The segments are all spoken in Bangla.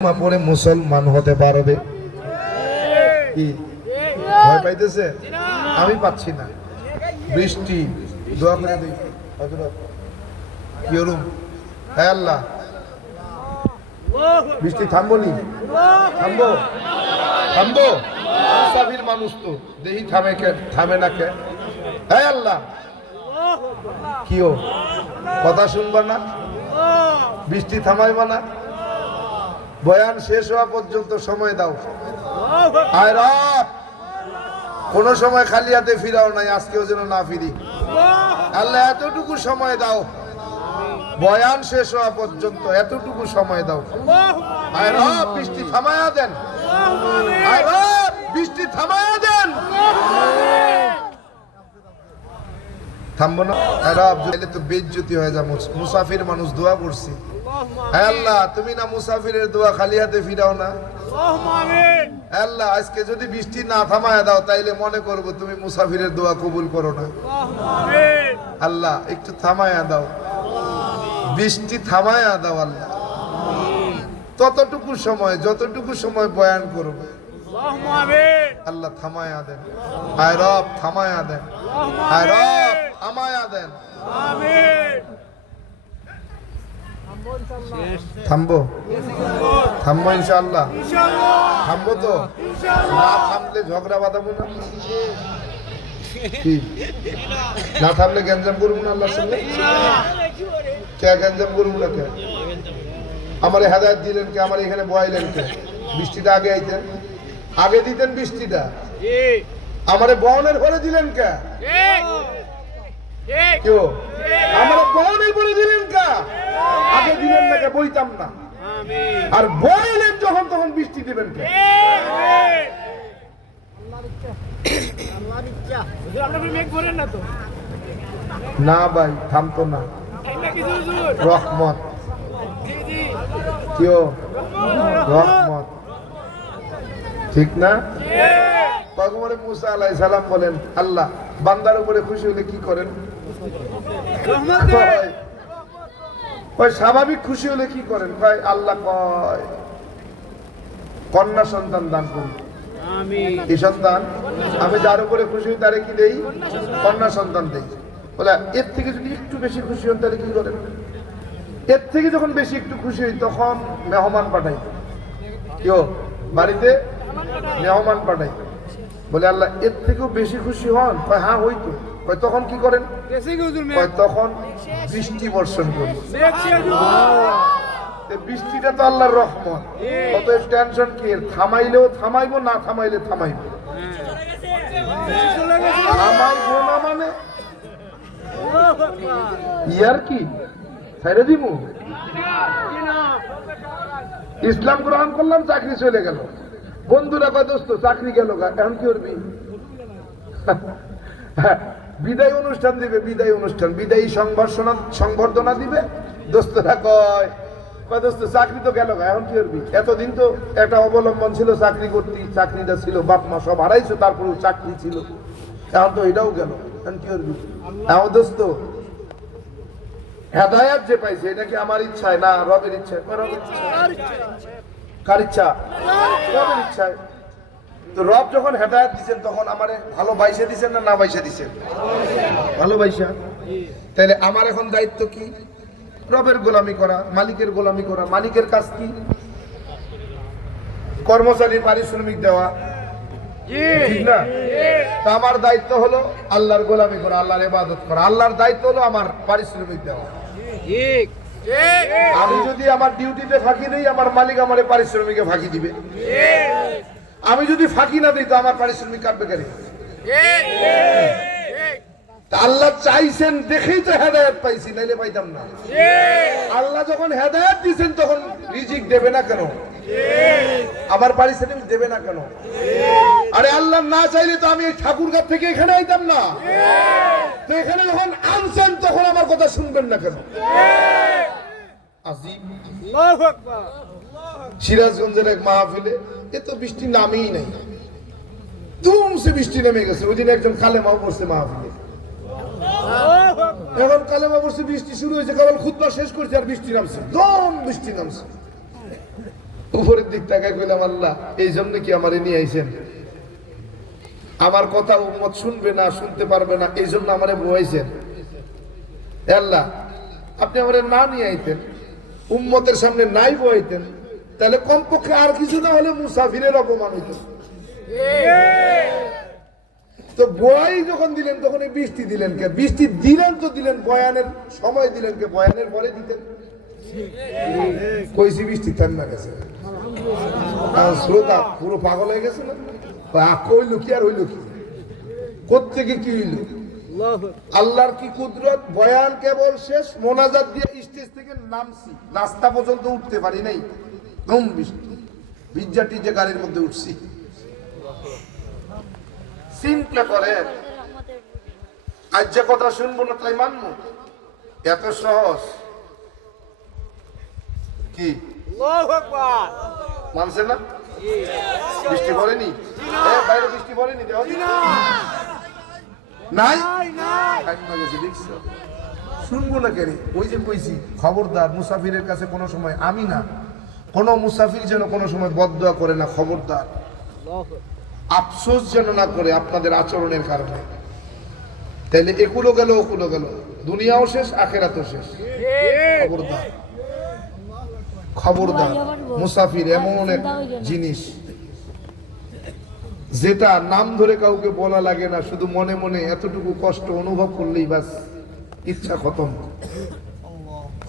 পরে মুসলমান হতে পারবে কি ভয় পাইতেছে? আমি পাচ্ছি না। বৃষ্টি দোয়া করে দিই হ্যাঁ আল্লাহ, বৃষ্টি থামবো নি? থামবো থামবো মুসাফির মানুষ তো দেখি থামে কে থামে না কে? হ্যাঁ আল্লাহ, কিও কথা শুনবা না? বৃষ্টি থামাইবা না? বয়ান শেষ হওয়া পর্যন্ত সময় দাও। আয় রব, কোন সময় খালি হাতে ফিরাও নাই, আজকেও যেন না ফিরি। আল্লাহ এতটুকু সময় দাও, বয়ান শেষ হওয়া পর্যন্ত এতটুকু সময় দাও। আয় রব, বৃষ্টি থামায়া দেন। আয় রব, বৃষ্টি থামায়া দেন। থামবো না? আয় রব, তো বেইজ্জতি হয়ে যা। মুসাফির মানুষ দোয়া করছি। আল্লাহ, তুমি না মুসাফিরের দোয়া খালি হাতে ফিরাও না। আল্লাহ, আজকে যদি বৃষ্টি না থামায়া দাও তাইলে মনে করব তুমি মুসাফিরের দোয়া কবুল করো না। আল্লাহ একটু থামায়া দাও, বৃষ্টি থামায়া দাও। আল্লাহ ততটুকু সময়, যতটুকু সময় বয়ান করবো আল্লাহ থামায়া দেন। আয় রব থামায়া দেন। আয় রব থামায়া দেন। থামবো থামবো ইনশাআল্লাহ। থামবো তো? না থামলে ঝগড়া বাঁধাবো না? না থামলে গ্যাঞ্জাম করবো না আল্লাহর সঙ্গে? কে গ্যাঞ্জাম করবো না? কে আমার হেদায়েত দিলেন? কে আমার এখানে বয়াইলেন? কে বৃষ্টিটা আগে আইতেন, আগে দিতেন বৃষ্টিটা? আমারে বহনের ঘরে দিলেন? কে কেউ আমার বহনের ঘরে দিলেন? কা আগে দিলেন না? কে বইতাম না? আর বইলেন যখন তখন বৃষ্টি দিবেন? কে না ভাই, থামতো না। রহমত কেউ রহমত, ঠিক না? পয়গম্বর মুসা আলাইহিস সালাম বলেন, আল্লাহ বান্দার উপরে খুশি হলে কি করেন? কয় স্বাভাবিক খুশি হলে কি করেন? কয় আল্লাহ কয় কন্যা সন্তান দান করুন। কি সন্তান? আমি যার উপরে খুশি হই তারে কি দেই? কন্যা সন্তান দেই। বলে এর থেকে যদি একটু বেশি খুশি হন তাহলে কি করেন? এর থেকে যখন বেশি একটু খুশি হই তখন মেহমান পাঠাই। কেউ বাড়িতে মেহমান পাঠাই। বলে আল্লাহ এর থেকেও বেশি খুশি হন? কয় হ্যাঁ হইতো। কয় তখন কি করেন? কয় তখন বৃষ্টি বর্ষণ করি। বৃষ্টিটা তো আল্লাহর রহমত, কত টেনশন কি? থামাইলেও থামাইবো, না থামাইলে থামাইবো। থামাইবো না মানে ইয়ার কি ছেড়ে দিব? ইসলাম গ্রহণ করলাম, চাকরি চলে গেল। বন্ধুরা কয় দোস্ত চাকরি গেল, এখন কি করবি? বিদায় অনুষ্ঠান দিবে, বিদায় অনুষ্ঠান, বিদায়ী সংবর্ধনা দিবে। দোস্তরা কয় দোস্ত চাকরি তো গেল, এখন কি করবি? এতদিন তো একটা অবলম্বন ছিল, চাকরি করতি, চাকরিটা ছিল, বাপ মা সব হারাইছো, তারপরে চাকরি ছিল, এখন তো এটাও গেল, এখন কি করবি? এখন দোস্ত হেদায়েত যে পাইছে এটা কি আমার ইচ্ছায় না রবের ইচ্ছায়? কার ইচ্ছা? রবের ইচ্ছায়। তো রব যখন হেদায়েত দিচ্ছেন তখন আমারে ভালোবাসে দিচ্ছেন না বাইসে দিচ্ছেন? ভালোবাসা। তাহলে আমার এখন দায়িত্ব কি? রবের গোলামি করা, মালিকের গোলামি করা। মালিকের কাজ কি? কর্মচারীর পারিশ্রমিক দেওয়া, ঠিক না? তা আমার দায়িত্ব হলো আল্লাহর গোলামি করা, আল্লাহর ইবাদত করা। আল্লাহর দায়িত্ব হলো আমার পারিশ্রমিক দেওয়া। আমি যদি আমার ডিউটিতে ফাঁকি দিই, আমার মালিক আমার পারিশ্রমিকে ফাঁকি দিবে। আমি যদি ফাঁকি না দিই তো আমার পারিশ্রমিক কাটবে কেন? আল্লাহ চাইছেন দেখেই তো হেদায়েত পাইছি, নাইলে পাইতাম না। আল্লাহ যখন হেদায়েত দিয়েছেন তখন রিজিক দেবে না কেন? আমার পারিশ্রমিক দেবে না কেন? আরে আল্লাহ না চাইলে তো আমি ঠাকুরগাঁও থেকে এখানে আইতাম না। তো এখানে যখন আনছেন তখন আমার কথা শুনবেন না কেন? সিরাজগঞ্জের এক মাহফিলে এ তো বৃষ্টি নামেই নাই, ধুমসে বৃষ্টি নেমে গেছে। ওই দিন একজন কালেমাও পড়ছে মাহফিলে। এখন কালেমা পড়ছে, বৃষ্টি শুরু হয়েছে, কেবল খুতবা শেষ করছে আর বৃষ্টি নামছে, দম বৃষ্টি নামছে। উপরের দিক তাকায় কইলাম আল্লাহ এই জন্য কি আমারে নিয়ে আইছেন? আমার কথা উম্মত শুনবে না, শুনতে পারবে না, এই জন্য আমারে বয়াইছেন। আল্লাহ আপনি আমারে না নিয়ে আইতেন, উম্মতের সামনে নাই বয়াইতেন, তাহলে কমপক্ষে আর কিছু না হলে মুসাফিরের অপমান হইত। তো বয়াই যখন দিলেন তখন এই বৃষ্টি দিলেন কে? বৃষ্টি দিলেন তো দিলেন, বয়ানের সময় দিলেন কে? বয়ানের পরে দিতেন। কইছি বৃষ্টি থামা গেছে, শ্রোতা পুরো পাগল হয়ে গেছে না? কইল কি আর হইল কি? কোত্থেকে কি হইল? আল্লাহর কি কুদরত! বয়ান কেবল শেষ, মোনাজাত দিয়ে স্টেজ থেকে নামছি, রাস্তা পর্যন্ত উঠতে পারি নাই, ঘুম বৃষ্টি, ভিজা টিজে গাড়ির মধ্যে উঠছি। চিন্তা করেন, আজ যে কথা শুনবো না তাই মানবো? এত সহজ কি? মানছে না? বৃষ্টি পড়েনি, বাইরে বৃষ্টি পড়েনি, নাই শুনবো না কেন? ওই যে কইছি, খবরদার মুসাফিরের কাছে কোনো সময়, আমি না, কোনো মুসাফির যেন কোনো সময় বদদোয়া করে না, খবরদার। আফসোস যেন না করে আপনাদের আচরণের কারণে। তাইলে একুলো গেল ওকুলো গেল, দুনিয়াও শেষ, আখেরাতও শেষ। খবরদার, খবরদার। মুসাফির এমন এক জিনিস যেটা নাম ধরে কাউকে বলা লাগে না, শুধু মনে মনে এতটুকু কষ্ট অনুভব করলেই বাস ইচ্ছা খতম।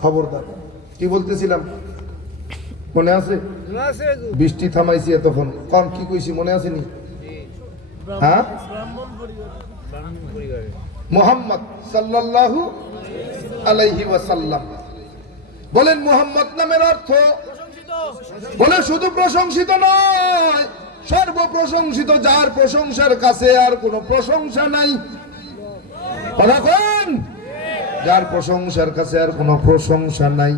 খবরদার। কি বলতেছিলাম মনে আছে? বৃষ্টি থামাইছি এতক্ষণ, কোন কি কইছি মনে আছে নি? হ্যাঁ, মুহাম্মদ সাল্লাল্লাহু আলাইহি ওয়াসাল্লাম বলেন, মুহাম্মদ নামের অর্থ বলে শুধু প্রশংসিত নয়, সর্বপ্রশংসিত, যার প্রশংসার কাছে আর কোনো প্রশংসা নাই। কথা কোন? যার প্রশংসার কাছে আর কোনো প্রশংসা নাই।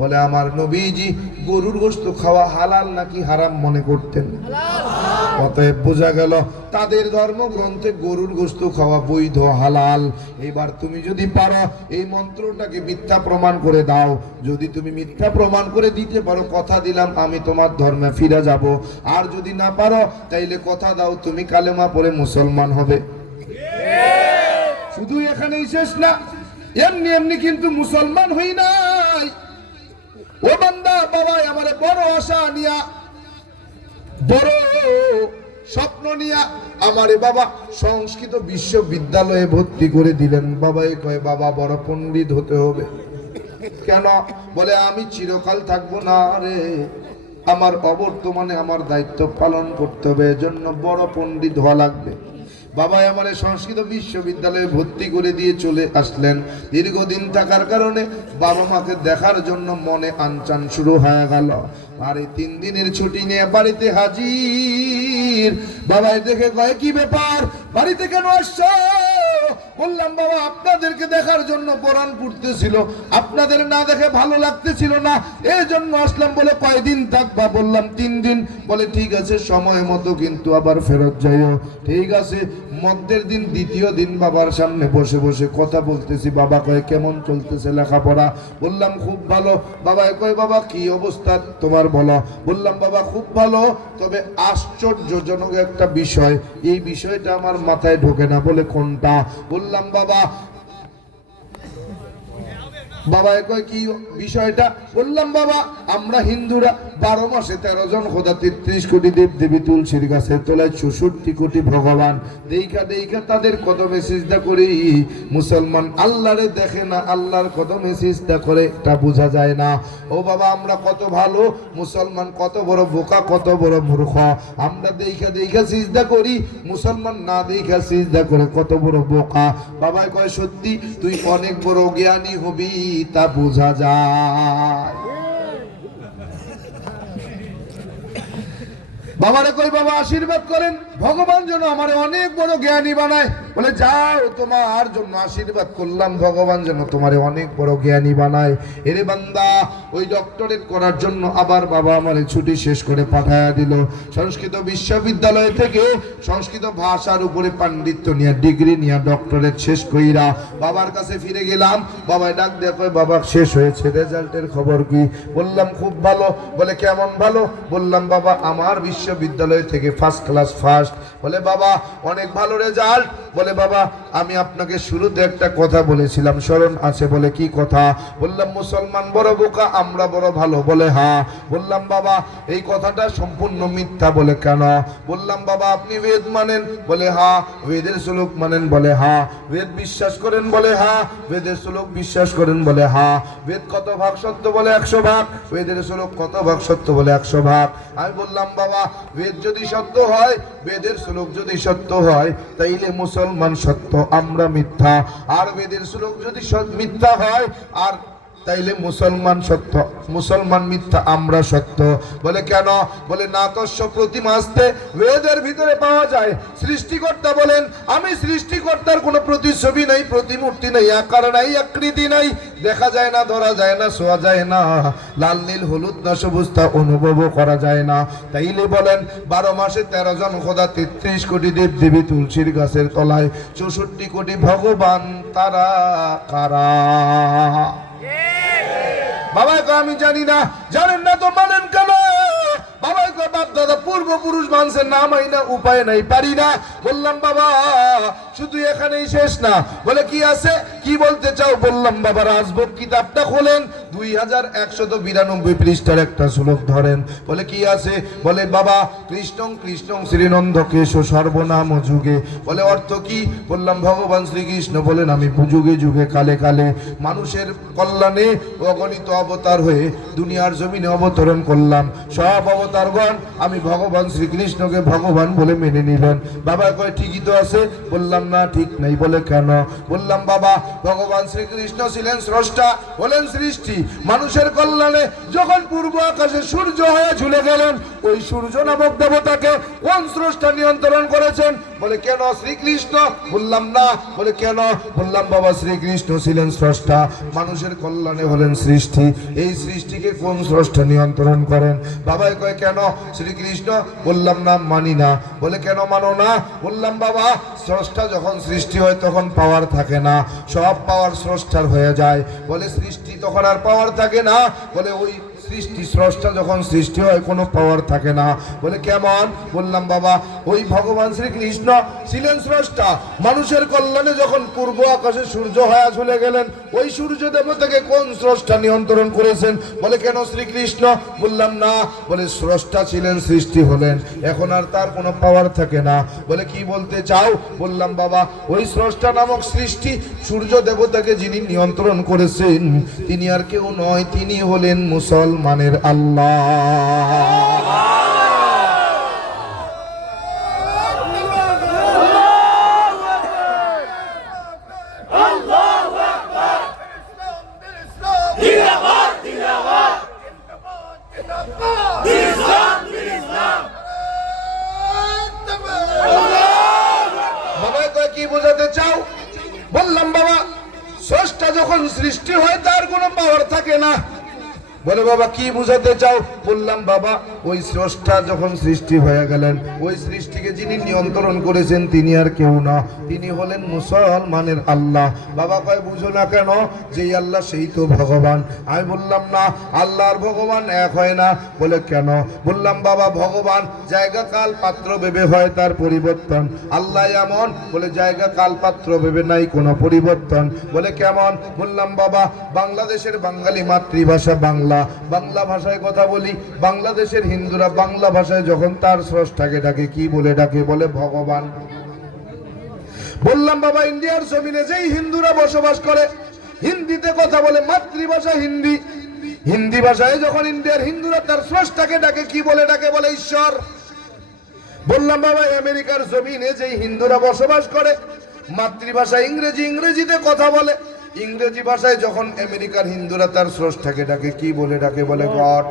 বলে আমার নবীজি গরুর গোশত খাওয়া হালাল নাকি হারাম মনে করতেন। অতএব বোঝা গেল তাদের ধর্মগ্রন্থে গরুর গোশত খাওয়া বৈধ, হালাল। এবার তুমি যদি পারো এই মন্ত্রটাকে মিথ্যা প্রমাণ করে দাও, যদি তুমি মিথ্যা প্রমাণ করে দিতে পারো, কথা দিলাম আমি তোমার ধর্মে ফিরে যাব। আর যদি না পারো তাইলে কথা দাও তুমি কালেমা পড়ে মুসলমান হবে। শুধু এখানেই শেষ না, এমনি এমনি কিন্তু মুসলমান হই নাই। ও বান্দা, বাবা আমারে বড় আশা নিয়া, বড় স্বপ্ন নিয়া আমারে বাবা সংস্কৃত বিশ্ববিদ্যালয়ে ভর্তি করে দিলেন। বাবাই কয় বাবা বড় পণ্ডিত হতে হবে। কেন? বলে আমি চিরকাল থাকবো না রে, আমার অবর্তমানে আমার দায়িত্ব পালন করতে হবে, এজন্য বড় পণ্ডিত হওয়া লাগবে। বাবা আমার সংস্কৃত বিশ্ববিদ্যালয়ে ভর্তি করে দিয়ে চলে আসলেন। দীর্ঘদিন থাকার কারণে বাবা মাকে দেখার জন্য মনে আনচান শুরু হয়ে গেল। আর এই 3 দিনের ছুটি নিয়ে বাড়িতে হাজির। বাবাই দেখে কয় কি ব্যাপার, বাড়িতে কেন আসছো? বললাম বাবা আপনাদেরকে দেখার জন্য কোরআন পড়তেছিল, আপনাদের না দেখে ভালো লাগতেছিল না, এই জন্য আসলাম। বলে কয়দিন থাকবা? বললাম 3 দিন। বলে ঠিক আছে, সময় মতো কিন্তু আবার ফেরত যাইও। ঠিক আছে। মধ্যের দিন দ্বিতীয় দিন বাবার সামনে বসে বসে কথা বলতেছি। বাবা কয় কেমন চলতেছে লেখাপড়া? বললাম খুব ভালো। বাবা কয় বাবা কি অবস্থা তোমার বলো? বললাম বাবা খুব ভালো, তবে আশ্চর্যজনক একটা বিষয়, এই বিষয়টা আমার মাথায় ঢোকে না। বলে কোনটা? বললাম বাবা বাবা কয় কি বিষয়টা? বললাম বাবা আমরা হিন্দুরা 12 মাসে 13 জন খোদা, 33 কোটি দেব দেবী, তুলসীর গাছের তলায় 64 কোটি ভগবান, দেখা দেখা তাদের কদমে সিজদা করি। মুসলমান আল্লাহরে দেখে না, আল্লাহর কদমে সিজদা করে, এটা বোঝা যায় না। ও বাবা আমরা কত ভালো, মুসলমান কত বড় বোকা, কত বড় মূর্খ। আমরা দেখা দেখা সিজদা করি, মুসলমান না দেখা সিজদা করে, কত বড় বোকা। বাবা কয় সত্যি তুই অনেক বড় জ্ঞানী হবি, তা বোঝা যায়। বাবারে কই বাবা আশীর্বাদ করেন। ভগবান যেন আমার অনেক বড় জ্ঞানী বানায়। বলে যাও, তোমার জন্য আশীর্বাদ করলাম, ভগবান যেন তোমারে অনেক বড় জ্ঞানী বানায়। এরে বান্দা, ওই ডক্টরেট করার জন্য আবার বাবা আমারে ছুটি শেষ করে পাঠায়া দিল সংস্কৃত বিশ্ববিদ্যালয় থেকে। সংস্কৃত ভাষার উপরে পাণ্ডিত্য নিয়ে ডিগ্রি নিয়ে ডক্টরেট শেষ কইরা বাবার কাছে ফিরে গেলাম। বাবাই ডাক দিয়ে কয়, বাবা শেষ হয়েছে, রেজাল্টের খবর কি? বললাম খুব ভালো। বলে কেমন ভালো? বললাম বাবা আমার বিশ্ববিদ্যালয় থেকে ফার্স্ট ক্লাস ফার্স্ট। বলে বাবা অনেক ভালো রেজাল্ট। বলে বাবা আমি আপনাকে শুরুতে একটা কথা বলেছিলাম, স্মরণ আছে? বলে কি কথা? বললাম মুসলমান বড় বোকা, আমরা বড় ভালো। বলে হ্যাঁ। বললাম বাবা এই কথাটা সম্পূর্ণ মিথ্যা। বলে কেন? বললাম বাবা আপনি বেদ মানেন? বলে হ্যাঁ। বেদের শ্লোক মানেন? বলে হ্যাঁ। বেদ বিশ্বাস করেন? বলে হ্যাঁ। বেদের শ্লোক বিশ্বাস করেন? বলে হ্যাঁ। বেদ কত ভাগ সত্য? বলে 100 ভাগ। বেদের শ্লোক কত ভাগ সত্য? বলে 100 ভাগ। আমি বললাম বাবা বেদ যদি সত্য হয়, বেদের শ্লোক যদি সত্য হয়, তাইলে মুসলমান সত্য, আমরা মিথ্যা। আর বেদের শ্লোক যদি মিথ্যা হয়, আর তাইলে মুসলমান সত্য, মুসলমান মিথ্যা, আমরা সত্য। বলে কেন? বলে না তস্য প্রতিমাস্তে, বেদের ভিতরে পাওয়া যায় সৃষ্টিকর্তা বলেন আমি সৃষ্টিকর্তার কোনো প্রতিছবি নাই, প্রতিমূর্তি নাই, আকার নাই, আকৃতি নাই, দেখা যায় না, ধরা যায় না, ছোঁয়া যায় না, লাল নীল হলুদ না সবুজ তা অনুভবও করা যায় না। তাইলে বলেন 12 মাসে 13 জন খোদা, 33 কোটি দেব দেবী তুলসীর গাছের তলায়, 64 কোটি ভগবান, তারা কারা? বাবা আমি জানি না। জানেন না তো মানেন কেন? বাবা বাপ দাদা পূর্বপুরুষ মানুষের নাম হয় না, উপায় নাই, পারি না। বললাম বাবা শুধু এখানেই শেষ না। বলে কি আছে, কি বলতে চাও? বললাম বাবা রাজভোগ কিতাবটা খোলেন, 2192 পৃষ্ঠার একটা শ্লোক ধরেন। বলে কি আছে? বলে বাবা কৃষ্ণং কৃষ্ণং শ্রীনন্দ কেশ সর্বনাম যুগে। বলে অর্থ কি? বললাম ভগবান শ্রীকৃষ্ণ বলেন আমি যুগে যুগে কালে কালে মানুষের কল্যাণে অগণিত অবতার হয়ে দুনিয়ার জমিনে অবতরণ করলাম। সব অবতারগণ আমি ভগবান শ্রীকৃষ্ণকে ভগবান বলে মেনে নিলেন। বাবা কয় ঠিকই তো আছে। বললাম না ঠিক নাই। বলে কেন? বললাম বাবা ভগবান শ্রীকৃষ্ণ ছিলেন স্রষ্টা, বলেন সৃষ্টি। মানুষের কল্যাণে যখন পূর্ব আকাশে সূর্য হয়ে ঝুলে গেলেন, ওই সূর্য নামক দেবতাকে কোন স্রষ্টা নিয়ন্ত্রণ করেছেন? বলে কেন? শ্রীকৃষ্ণ। বললাম না। বলে কেন? বললাম বাবা শ্রীকৃষ্ণ ছিলেন স্রষ্টা, মানুষের কল্যাণে হলেন সৃষ্টি, এই সৃষ্টিকে কোন স্রষ্টা নিয়ন্ত্রণ করেন? বাবাই কয় কেন? শ্রীকৃষ্ণ। বললাম না মানি না। বলে কেন মানো না? বললাম বাবা স্রষ্টা যখন সৃষ্টি হয় তখন পাওয়ার থাকে না, সব পাওয়ার স্রষ্টার হয়ে যায়। বলে সৃষ্টি তখন আর পাওয়ার থাকে না। বলে ওই সৃষ্টি স্রষ্টা যখন সৃষ্টি হয় কোনো পাওয়ার থাকে না। বলে কেমন? বললাম বাবা ওই ভগবান শ্রীকৃষ্ণ ছিলেন স্রষ্টা, মানুষের কল্যাণে যখন পূর্ব আকাশে সূর্য হয়ে ঝুলে গেলেন, ওই সূর্য দেবতাকে কোন স্রষ্টা নিয়ন্ত্রণ করেছেন? বলে কেন? শ্রীকৃষ্ণ। বললাম না। বলে স্রষ্টা ছিলেন, সৃষ্টি হলেন, এখন আর তার কোনো পাওয়ার থাকে না। বলে কি বলতে চাও? বললাম বাবা ওই স্রষ্টা নামক সৃষ্টি সূর্য দেবতাকে যিনি নিয়ন্ত্রণ করেছেন তিনি আর কেউ নয়, তিনি হলেন মুসলমানের আল্লাহ। কি বোঝাতে চাও? বললাম বাবা স্রষ্টা যখন সৃষ্টি হয় তার কোনো পাওয়ার থাকে না। বলে বাবা কি বুঝাতে চাও? বললাম বাবা ওই স্রষ্টা যখন সৃষ্টি হয়ে গেলেন, ওই সৃষ্টিকে যিনি নিয়ন্ত্রণ করেছেন তিনি আর কেউ না, তিনি হলেন মুসলমানের আল্লাহ। বাবা কয় বুঝো না কেন? যেই আল্লাহ সেই তো ভগবান। আমি বললাম না, আল্লাহ আর ভগবান এক হয় না। বলে কেন? বললাম বাবা ভগবান জায়গা কাল পাত্র ভেবে হয় তার পরিবর্তন, আল্লাহ এমন। বলে জায়গা কাল পাত্র ভেবে নাই কোনো পরিবর্তন। বলে কেমন? বললাম বাবা বাংলাদেশের বাঙালি মাতৃভাষা বাংলা, বাংলা ভাষায় কথা বলি। বাংলাদেশের হিন্দুরা বাংলা ভাষায় যখন তার স্রষ্টাকে ডাকে কি বলে ডাকে? বলে ভগবান। বললাম বাবা ইন্ডিয়ার জমিনে যেই হিন্দুরা বসবাস করে হিন্দিতে কথা বলে, মাতৃভাষা হিন্দি, হিন্দি ভাষায় যখন ইন্ডিয়ার হিন্দুরা তার স্রষ্টাকে ডাকে কি বলে ডাকে? বলে ঈশ্বর। বললাম বাবা আমেরিকার জমিনে যেই হিন্দুরা বসবাস করে মাতৃভাষা ইংরেজি, ইংরেজিতে কথা বলে, ইংরেজি ভাষায় যখন আমেরিকার হিন্দুরা তার স্রষ্টাকে ডাকে কি বলে ডাকে? বলে গড।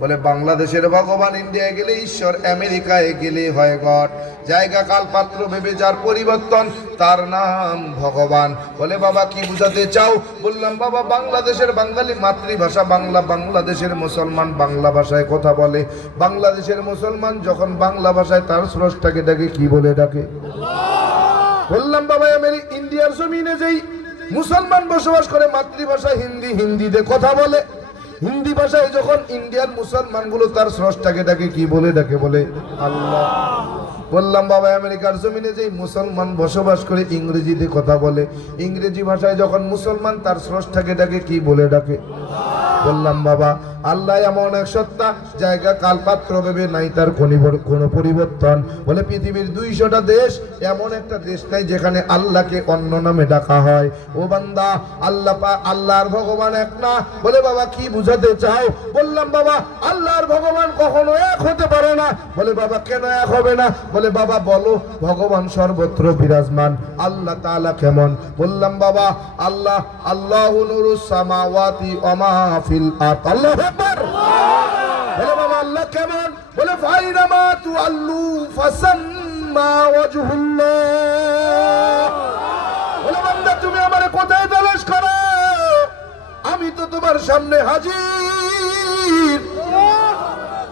বলে বাংলাদেশের ভগবান, ইন্ডিয়ায় গেলে ঈশ্বর, আমেরিকায় গেলে হয় গড। জায়গা কাল পাত্র ভেবে যার পরিবর্তন, তার নাম ভগবান। বলে বাবা কি বুঝাতে চাও? বললাম বাবা বাংলাদেশের বাঙালি মাতৃভাষা বাংলা, বাংলাদেশের মুসলমান বাংলা ভাষায় কথা বলে। বাংলাদেশের মুসলমান যখন বাংলা ভাষায় তার স্রষ্টাকে ডাকে কি বলে ডাকে? বললাম বাবা ইন্ডিয়ার জমিনে যেই মুসলমান বসবাস করে মাতৃভাষা হিন্দি, হিন্দিতে কথা বলে। হিন্দি ভাষায় যখন ইন্ডিয়ার মুসলমানগুলো তার স্রষ্টাকে ডাকে কি বলে ডাকে? বলে আল্লাহ। বললাম বাবা আমেরিকার জমিনে যেই মুসলমান বসবাস করে ইংরেজিতে কথা বলে, ইংরেজি ভাষায় যখন মুসলমান তার স্রষ্টাকে ডাকে কি বলে ডাকে? বললাম বাবা আল্লাহ এমন এক সত্তা, জায়গা কাল পাত্র ভেবে নাই তার কোনো পরিবর্তন। বলে পৃথিবীর 200টা দেশ, এমন একটা দেশ নাই যেখানে আল্লাহকে অন্য নামে ডাকা হয়। ও বান্দা আল্লাহর ভগবান এক না। বলে বাবা কি বুঝাতে চাও? বললাম বাবা আল্লাহর ভগবান কখনো এক হতে পারে না। বলে বাবা কেন এক হবে না? বলে বাবা বলো ভগবান সর্বত্র বিরাজমান, আল্লাহ তাআলা কেমন? বললাম বাবা আল্লাহ আল্লাহু নূরুস সামাওয়াতি ওয়া মা ফিল আরদ। আল্লাহু আকবার। বলে বাবা আল্লাহ কেমন? বলে ফাইনামা তুআল্লু ফাসাম্মা ওয়াজহুল্লাহ। বলে বান্দা তুমি আমারে কোথায় তালাশ করো? আমি তো তোমার সামনে হাজির।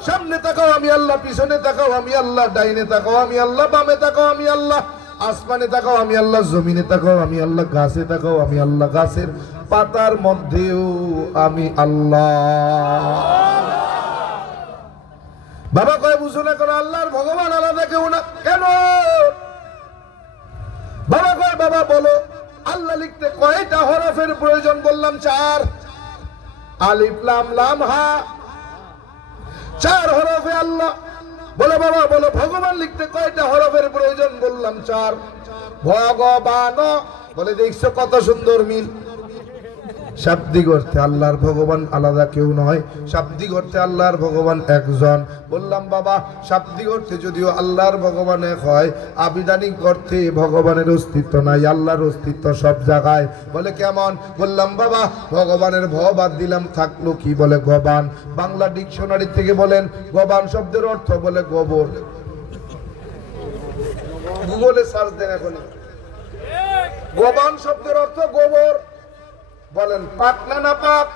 সামনে তাকাও আমি আল্লাহ, পিছনে তাকাও আমি আল্লাহ, ডাইনে তাকাও আমি আল্লাহ, বামে তাকাও আমি আল্লাহ, আসমানে তাকাও আমি আল্লাহ, জমিনে তাকাও আমি আল্লাহ, গাছে তাকাও আমি আল্লাহ, গাছের পাতার মধ্যেও আমি আল্লাহ। বাবা কয় বুঝো না কেন আল্লাহর ভগবান আলাদা কেউ না কেন? বাবা কয় বাবা বলো আল্লাহ লিখতে কয়টা হরফের প্রয়োজন? বললাম 4। আলিফ লাম লাম হা, 4 হরফে আল্লাহ। বলে বাবা বলো ভগবান লিখতে কয়টা হরফের প্রয়োজন? বললাম 4। ভগবান, বলে দেখছো কত সুন্দর মিল। শাব্দিক অর্থে আল্লাহর ভগবান আলাদা কেউ নয়, শাব্দিক অর্থে আল্লাহর ভগবান একজন। বললাম বাবা শাব্দিক অর্থে যদিও আল্লাহর ভগবান এক হয়, আবিধানিক অর্থে ভগবানের অস্তিত্ব নাই, আল্লাহর অস্তিত্ব সব জায়গায়। বলে কেমন? বললাম বাবা ভগবানের ভ বাদ দিলাম, থাকলো কি? বলে গবান। বাংলা ডিকশনারি থেকে বলেন গবান শব্দের অর্থ বলে গোবর। গুগলে সার্চ দেন এখন, গবান শব্দের অর্থ গোবর। বলেন পাক না না পাক?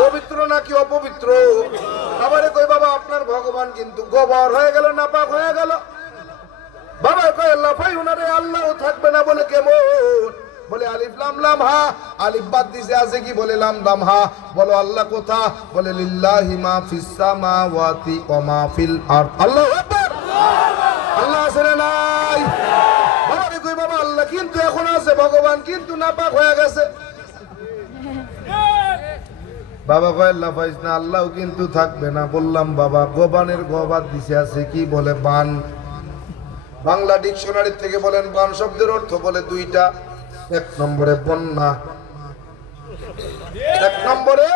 পবিত্র নাকি অপবিত্র? আমারে কই বাবা আপনার ভগবান কিন্তু গোবর হয়ে গেল, না পাক হয়ে গেল। বাবা কই আল্লাহ ভাই উনারে আল্লাহও থাকবে না। বলে কেমন? বলে আলিফ লাম লাম হা, আলিফ বাদ দিছে আছে কি? বলে লাম লাম হা। বলো আল্লাহ কোথা? বলে লিল্লাহি মা ফিস সামাওয়াতি ওয়া মা ফিল আরদ। আল্লাহু আকবার। আল্লাহ আছে না নাই? বাবা কই বাবা আল্লাহ কিন্তু এখন আছে, ভগবান কিন্তু নাপাক হয়ে গেছে। বাবা কয় আল্লাহ পাইস না, আল্লাহও কিন্তু থাকবে না। বললাম বাবা গোবানের গবাদ দিছে আছে কি? বলে বান। বাংলা ডিকশনারি থেকে বলেন বান শব্দের অর্থ বলে 2টা। 1 নম্বরে বন্যা, 1 নম্বরে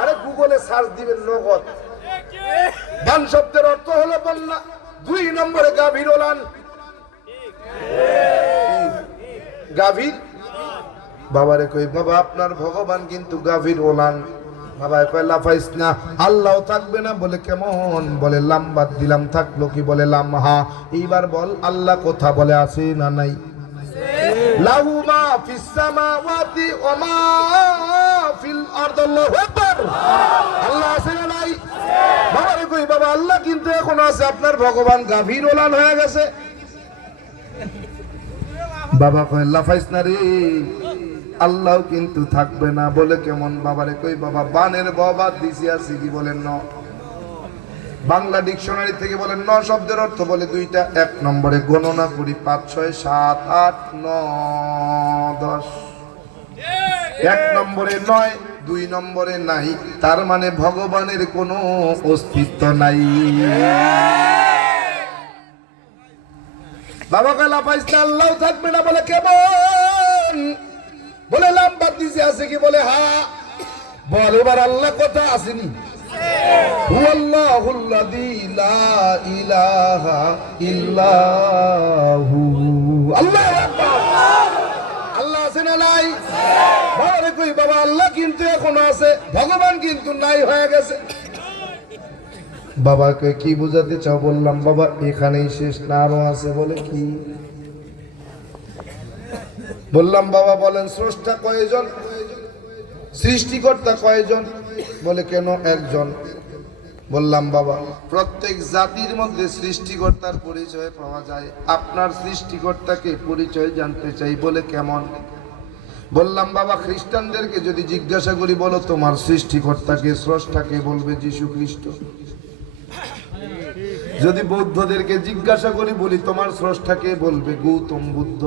আরে গুগলে সার্চ দিবেন নগদ। বান শব্দের অর্থ হলো বন্যা। 2 নম্বরে গাভীর ওলান। গাভীর। বাবারে কই বাবা আপনার ভগবান কিন্তু গাভীর ওলান। বাবা কয় লাফাইস না, আল্লাহও থাকবে না। বলে কেমন? বলে লাম বাদ দিলাম, থাকলো কি? বলে লাম হা। এইবার বল আল্লাহ কোথা? বলে আছে না নাই? লাহু মা ফিস সামাওয়াতি ওয়া মা ফিল আরদ। আল্লাহু আকবার। আল্লাহ আছে না নাই? বাবারে কই বাবা আল্লাহ কিন্তু এখন আছে, আপনার ভগবান গাভীর ওলান হয়ে গেছে। বাবা কয় লাফাইস না রে, আল্লাহ কিন্তু থাকবে না। বলে কেমন? বাবারে কই বাবা বানের বাদ দিছি আছে কি? বলেন ন। বাংলা ডিকশনারি থেকে বলেন 9 শব্দের অর্থ বলে 2টা। 1 নম্বরে গণনা করি 5 6 7 8 9 10। 1 নম্বরে 9, 2 নম্বরে নাই, তার মানে ভগবানের কোনো অস্তিত্ব নাই। বাবা কালা পাইছে আল্লাহ থাকবে না। বলে কেমন? বলে লাম বাদ দিছে আছে কি? বলে হা। বল এবার আল্লাহ কথা আসেনি? হুয়াল্লাহুল্লাযী লা ইলাহা ইল্লাহু। আল্লাহু আকবার। আল্লাহ আছে না নাই? বাবারে কই বাবা আল্লাহ কিন্তু এখনো আছে, ভগবান কিন্তু নাই হয়ে গেছে। বাবাকে কি বোঝাতে চাও? বললাম বাবা এখানেই শেষ না আরো আছে। বলে কি? বললাম বাবা বলেন স্রষ্টা কয়জন, সৃষ্টিকর্তা কয়জন? বলে কেন একজন। বললাম বাবা প্রত্যেক জাতির মধ্যে সৃষ্টিকর্তার পরিচয় পাওয়া যায়, আপনার সৃষ্টিকর্তাকে পরিচয় জানতে চাই। বলে কেমন? বললাম বাবা খ্রিস্টানদেরকে যদি জিজ্ঞাসা করি বলো তোমার সৃষ্টিকর্তাকে, স্রষ্টাকে, বলবে যীশু খ্রিস্ট। যদি বৌদ্ধদেরকে জিজ্ঞাসা করি বলি তোমার স্রষ্টাকে, বলবে গৌতম বুদ্ধ।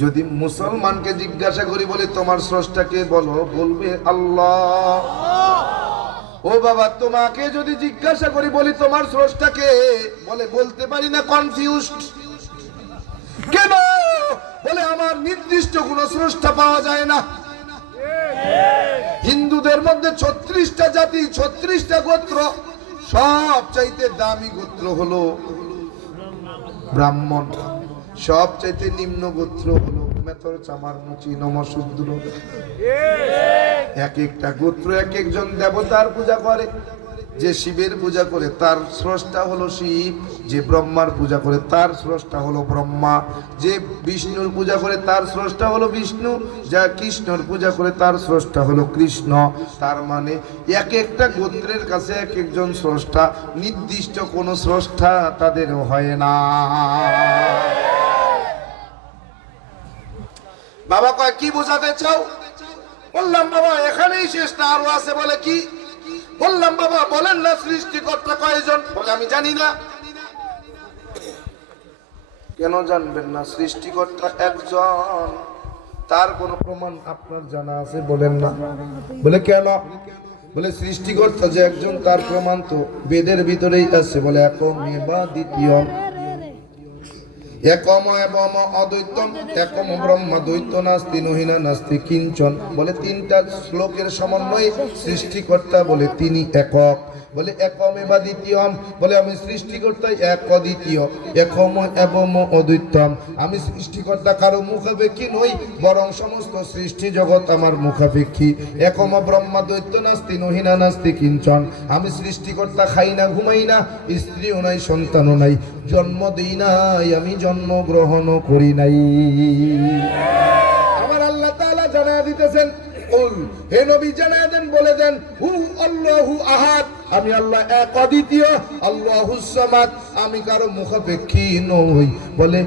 যদি মুসলমানকে জিজ্ঞাসা করি বলি তোমার স্রষ্টাকে বলো, বলবে আল্লাহ। ও বাবা তোমাকে যদি জিজ্ঞাসা করি বলি তোমার স্রষ্টাকে, বলে বলতে পারি না, কনফিউজড। কেন? বলে আমার নির্দিষ্ট কোনো স্রষ্টা পাওয়া যায় না। হিন্দুদের মধ্যে 36টা জাতি, 36টা গোত্র, সব চাইতে দামি গোত্র হলো ব্রাহ্মণ, সব চাইতে নিম্ন গোত্র হলো মেথর, চামার, মুচি, নমশূদ্র। এক একটা গোত্র এক একজন দেবতার পূজা করে। যে শিবের পূজা করে তার স্রষ্টা হলো শিব, যে ব্রহ্মার পূজা করে তার স্রষ্টা হলো ব্রহ্মা, যে বিষ্ণুর পূজা করে তার স্রষ্টা হলো বিষ্ণু, যা কৃষ্ণর পূজা করে তার স্রষ্টা হলো কৃষ্ণ। তার মানে এক একটা গোত্রের কাছে এক একজন স্রষ্টা, নির্দিষ্ট কোনো স্রষ্টা তাদের হয় না। বাবা কয় কি বোঝাতে চাও? বললাম বাবা এখানেই শেষ না আরো আছে। বলে কি? বললাম বাবা বলেন না সৃষ্টিকর্তা কয়জন? বলে আমি জানি না। কেন জানবেন না? সৃষ্টিকর্তা একজন, তার কোনো প্রমাণ আপনার জানা আছে? বলেন না। বলে কেন? বলে সৃষ্টিকর্তা যে একজন তার প্রমাণ তো বেদের ভিতরেই আছে। বলে একম বা দ্বিতীয়, একম এবং অদ্বৈতম, একম ব্রহ্ম দ্বৈত নাস্তি নহিনা নাস্তি কিঞ্চন। বলে তিনটা শ্লোকের সমন্বয়ে সৃষ্টিকর্তা, বলে তিনি একক। বলে একম বা দ্বিতীয়ম, বলে আমি সৃষ্টিকর্তা এক অদ্বিতীয়, একম এবং অদ্বৈতম। আমি সৃষ্টিকর্তা কারো মুখাপেক্ষী নই, বরং সমস্ত সৃষ্টি জগৎ আমার মুখাপেক্ষী। একম ব্রহ্মা দ্বৈত নাস্তি নহিনা নাস্তি কিঞ্চন। আমি সৃষ্টিকর্তা খাই না, ঘুমাই না, স্ত্রীও নাই, সন্তানও নাই, জন্ম দিই নাই, আমি জন্ম গ্রহণ করি নাই। আমার আল্লাহ তাআলা জানায়া দিতেছেন, হে নবী জানায়া দেন, বলে দেন হু আল্লাহু আহাদ, আমি আল্লাহ এক অদ্বিতীয়, আল্লাহুস সামাদ, আমি কারো মুখাপেক্ষী নই। বলে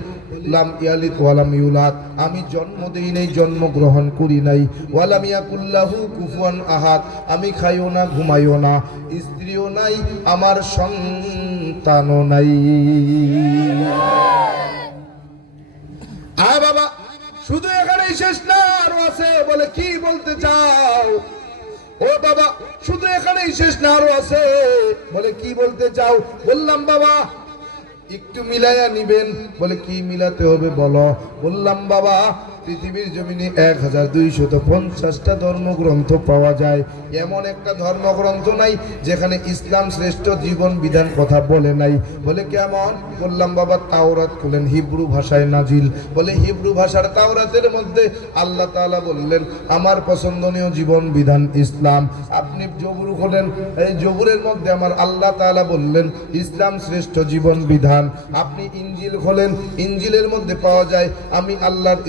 লাম ইয়ালিদ ওয়ালাম ইউলাদ, আমি জন্ম দেই নাই, জন্ম গ্রহণ করি নাই। ওয়ালাম ইয়াকুল্লাহু কুফুয়ান আহাদ, আমি খাইও না, ঘুমাইও না, স্ত্রীও নাই, আমার সন্তানও নাই। বাবা শুধু এখানেই শেষ না আরো আছে। বলে কি বলতে চাও? ও বাবা শুধু এখানেই শেষ না আরো আছে। বলে কি বলতে চাও? বললাম বাবা একটু মিলাইয়া নিবেন। বলে কি মিলাতে হবে বলো? বললাম বাবা পৃথিবীর জমিনে 1250টা ধর্মগ্রন্থ পাওয়া যায়, এমন একটা ধর্মগ্রন্থ নাই যেখানে ইসলাম শ্রেষ্ঠ জীবন বিধান কথা বলে নাই। বলে কেমন? বললাম বাবা তাওরাত খুলেন, হিব্রু ভাষায় নাজিল। বলে হিব্রু ভাষার তাওরাতের মধ্যে আল্লাহ তাআলা বললেন আমার পছন্দনীয় জীবন বিধান ইসলাম। আপনি জবুর খোলেন, এই জবুরের মধ্যে আমার আল্লাহ তাআলা বললেন ইসলাম শ্রেষ্ঠ জীবন বিধান। আপনি ইনজিল খোলেন, ইনজিলের মধ্যে পাওয়া যায় আমি আল্লাহর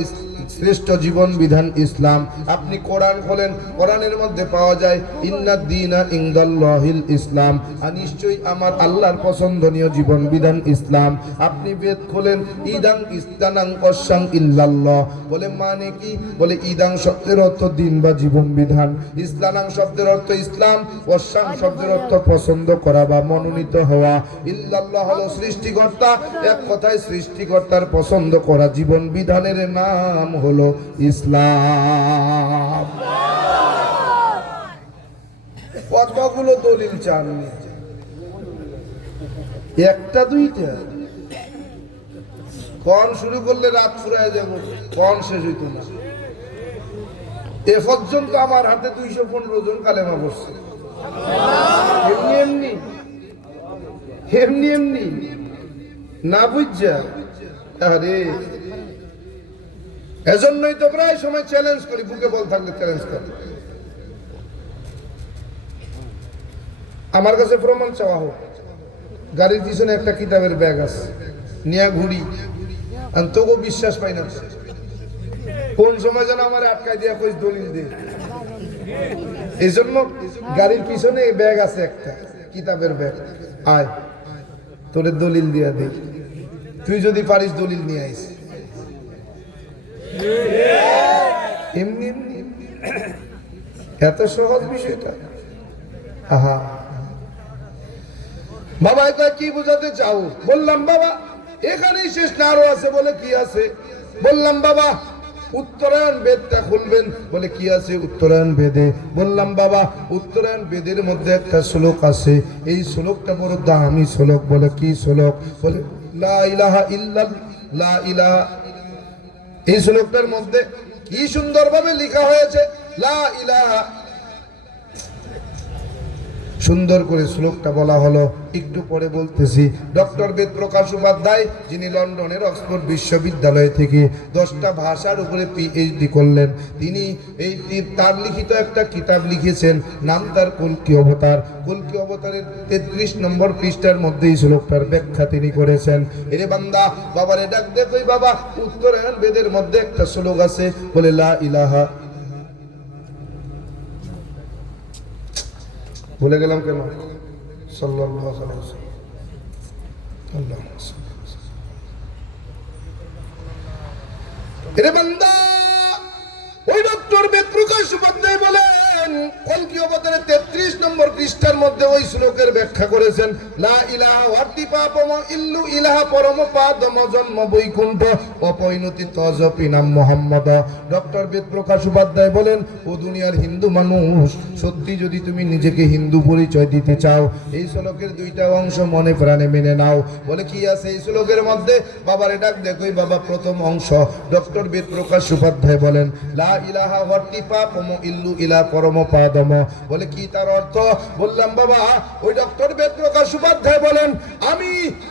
শ্রেষ্ঠ জীবন বিধান ইসলাম। আপনি কোরআন খোলেন, কোরআনের মধ্যে পাওয়া যায় ইন্নাদ দীনা ইনদাল্লাহিল ইসলাম, নিশ্চয়ই আমার আল্লাহর পছন্দনীয় জীবন বিধান ইসলাম। আপনি বেদ খোলেন, ইদাং ইস্তানাং কসাং ইল্লাল্লাহ। বলে মানে কি? বলে ইদাং শব্দের অর্থ দিন বা জীবন বিধান, ইসলানাং শব্দের অর্থ ইসলাম, কসাং শব্দের অর্থ পছন্দ করা বা মনোনীত হওয়া, ইল্লাল্লাহ হলো সৃষ্টিকর্তা। এক কথায় সৃষ্টিকর্তার পছন্দ করা জীবন বিধানের নাম হলো ইসলাম। কতগুলো দলিল চান? একটা দুইটা? কোন শুরু করলে রাত ফুরায় যাব, কোন শেষ হইত না। এ পর্যন্ত আমার হাতে 215 জন কালেমা পড়ছে। এমনি এমনি এমনি এমনি না বুঝছা? আরে এজন্যই তো প্রায় সময় চ্যালেঞ্জ করি, বুকে বল থাকলে চ্যালেঞ্জ করি। আমার কাছে প্রমাণ চাওয়া হোক। গাড়ির পিছনে একটা কিতাবের ব্যাগ আছে, নিয়া ঘুরি, আর তোকেও বিশ্বাস পাই না। কোন সময় যেন আমার আটকাই দিয়া কই দলিল দে। এই জন্য গাড়ির পিছনে ব্যাগ আছে একটা কিতাবের ব্যাগ, আয় তোরে দলিল দিয়া দে। তুই যদি পারিস দলিল নিয়ে আইস। এমনি এমনি এত সহজ বিষয়টা। আহা বাবা এটা কি বোঝাতে চাও? বললাম বাবা এখানেই শেষ না, আরো আছে। বলে কি আছে? বললাম বাবা উত্তরায়ণ বেদটা খুলবেন। বলে কি আছে উত্তরায়ণ বেদে? বললাম বাবা উত্তরায়ণ বেদের মধ্যে একটা শ্লোক আছে, এই শ্লোকটা বড় দামি শ্লোক। বলে কি শ্লোক? বলে লা ইলাহা ইল্লাল্লাহ, লা ইলাহা। এই শ্লোকটার মধ্যে কি সুন্দরভাবে লেখা হয়েছে, লা ইলাহা। সুন্দর করে শ্লোকটা বলা হলো, একটু পরে বলতেছি। ডক্টর বেদপ্রকাশ উপাধ্যায়, যিনি লন্ডনের অক্সফোর্ড বিশ্ববিদ্যালয় থেকে 10টা ভাষার উপরে পিএইচডি করলেন, তিনি তার লিখিত একটা কিতাব লিখেছেন, নাম তার কল্কি অবতার। কল্কি অবতারের 33 নম্বর পৃষ্ঠার মধ্যে এই শ্লোকটার ব্যাখ্যা তিনি করেছেন। এরে বান্দা, বাবারে ডাক দে, কই বাবা উত্তরায়ণ বেদের মধ্যে একটা শ্লোক আছে, বলে লা ইলাহা। ভুলে গেলাম কেন? সাল্লাল্লাহু আলাইহি ওয়াসাল্লাম। এরে বান্দা, ওই ডক্টর বেদপ্রকাশ উপাধ্যায় বলেন কল্কি অবতারের 33 নম্বর পৃষ্ঠার মধ্যে ওই শ্লোকের ব্যাখ্যা করেছেন, লা ইলাহা ওয়ার্তি পাপম ইল্লু ইলাহা পরম পাদম জন্ম বৈকুণ্ঠ অপৈনতি তজপি নাম মুহাম্মদ। ডক্টর বেদপ্রকাশ উপাধ্যায় বলেন, ও দুনিয়ার হিন্দু মানুষ, সত্যি যদি তুমি নিজেকে হিন্দু পরিচয় দিতে চাও, এই শ্লোকের 2টা অংশ মনে প্রাণে মেনে নাও। বলে কি আছে এই শ্লোকের মধ্যে? বাবারে ডাক দেখোই বাবা, প্রথম অংশ ডক্টর বেদপ্রকাশ উপাধ্যায় বলেন, লা ইলাহা ওয়ার্তি পাপম ইল্লু ইলাহা পরম পাদম। বলে কি তার অর্থ? বললাম বাবা ওই ডক্টর বেদপ্রকাশ উপাধ্যায় বলেন, আমি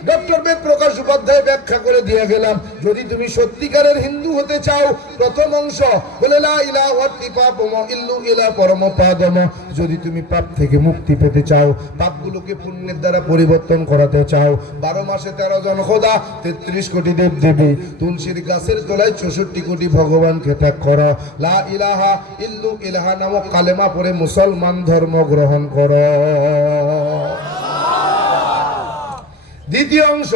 ডক্টর বেদপ্রকাশ উপাধ্যায় ব্যাখ্যা করে দিয়ে গেলাম। যদি তুমি সত্যিকারের হিন্দু হতে চাও, প্রথম অংশ বলে লা ইলাহা ওয়ার্তি পাপম ইল্লু ইলাহা পরম পাদম। যদি তুমি পাপ থেকে মুক্তি পেতে চাও, পাপগুলোকে পুণ্যের দ্বারা পরিবর্তন করাতে চাও, 12 মাসে 13 জন খোদা, 33 কোটি দেব দেবী, তুলসীর গাছের তলায় 64 কোটি ভগবানকে ত্যাগ করো, লা ইলাহা ইল্লু ইলাহা নামক কালেমা পড়ে মুসলমান ধর্ম গ্রহণ করো। দ্বিতীয় অংশ,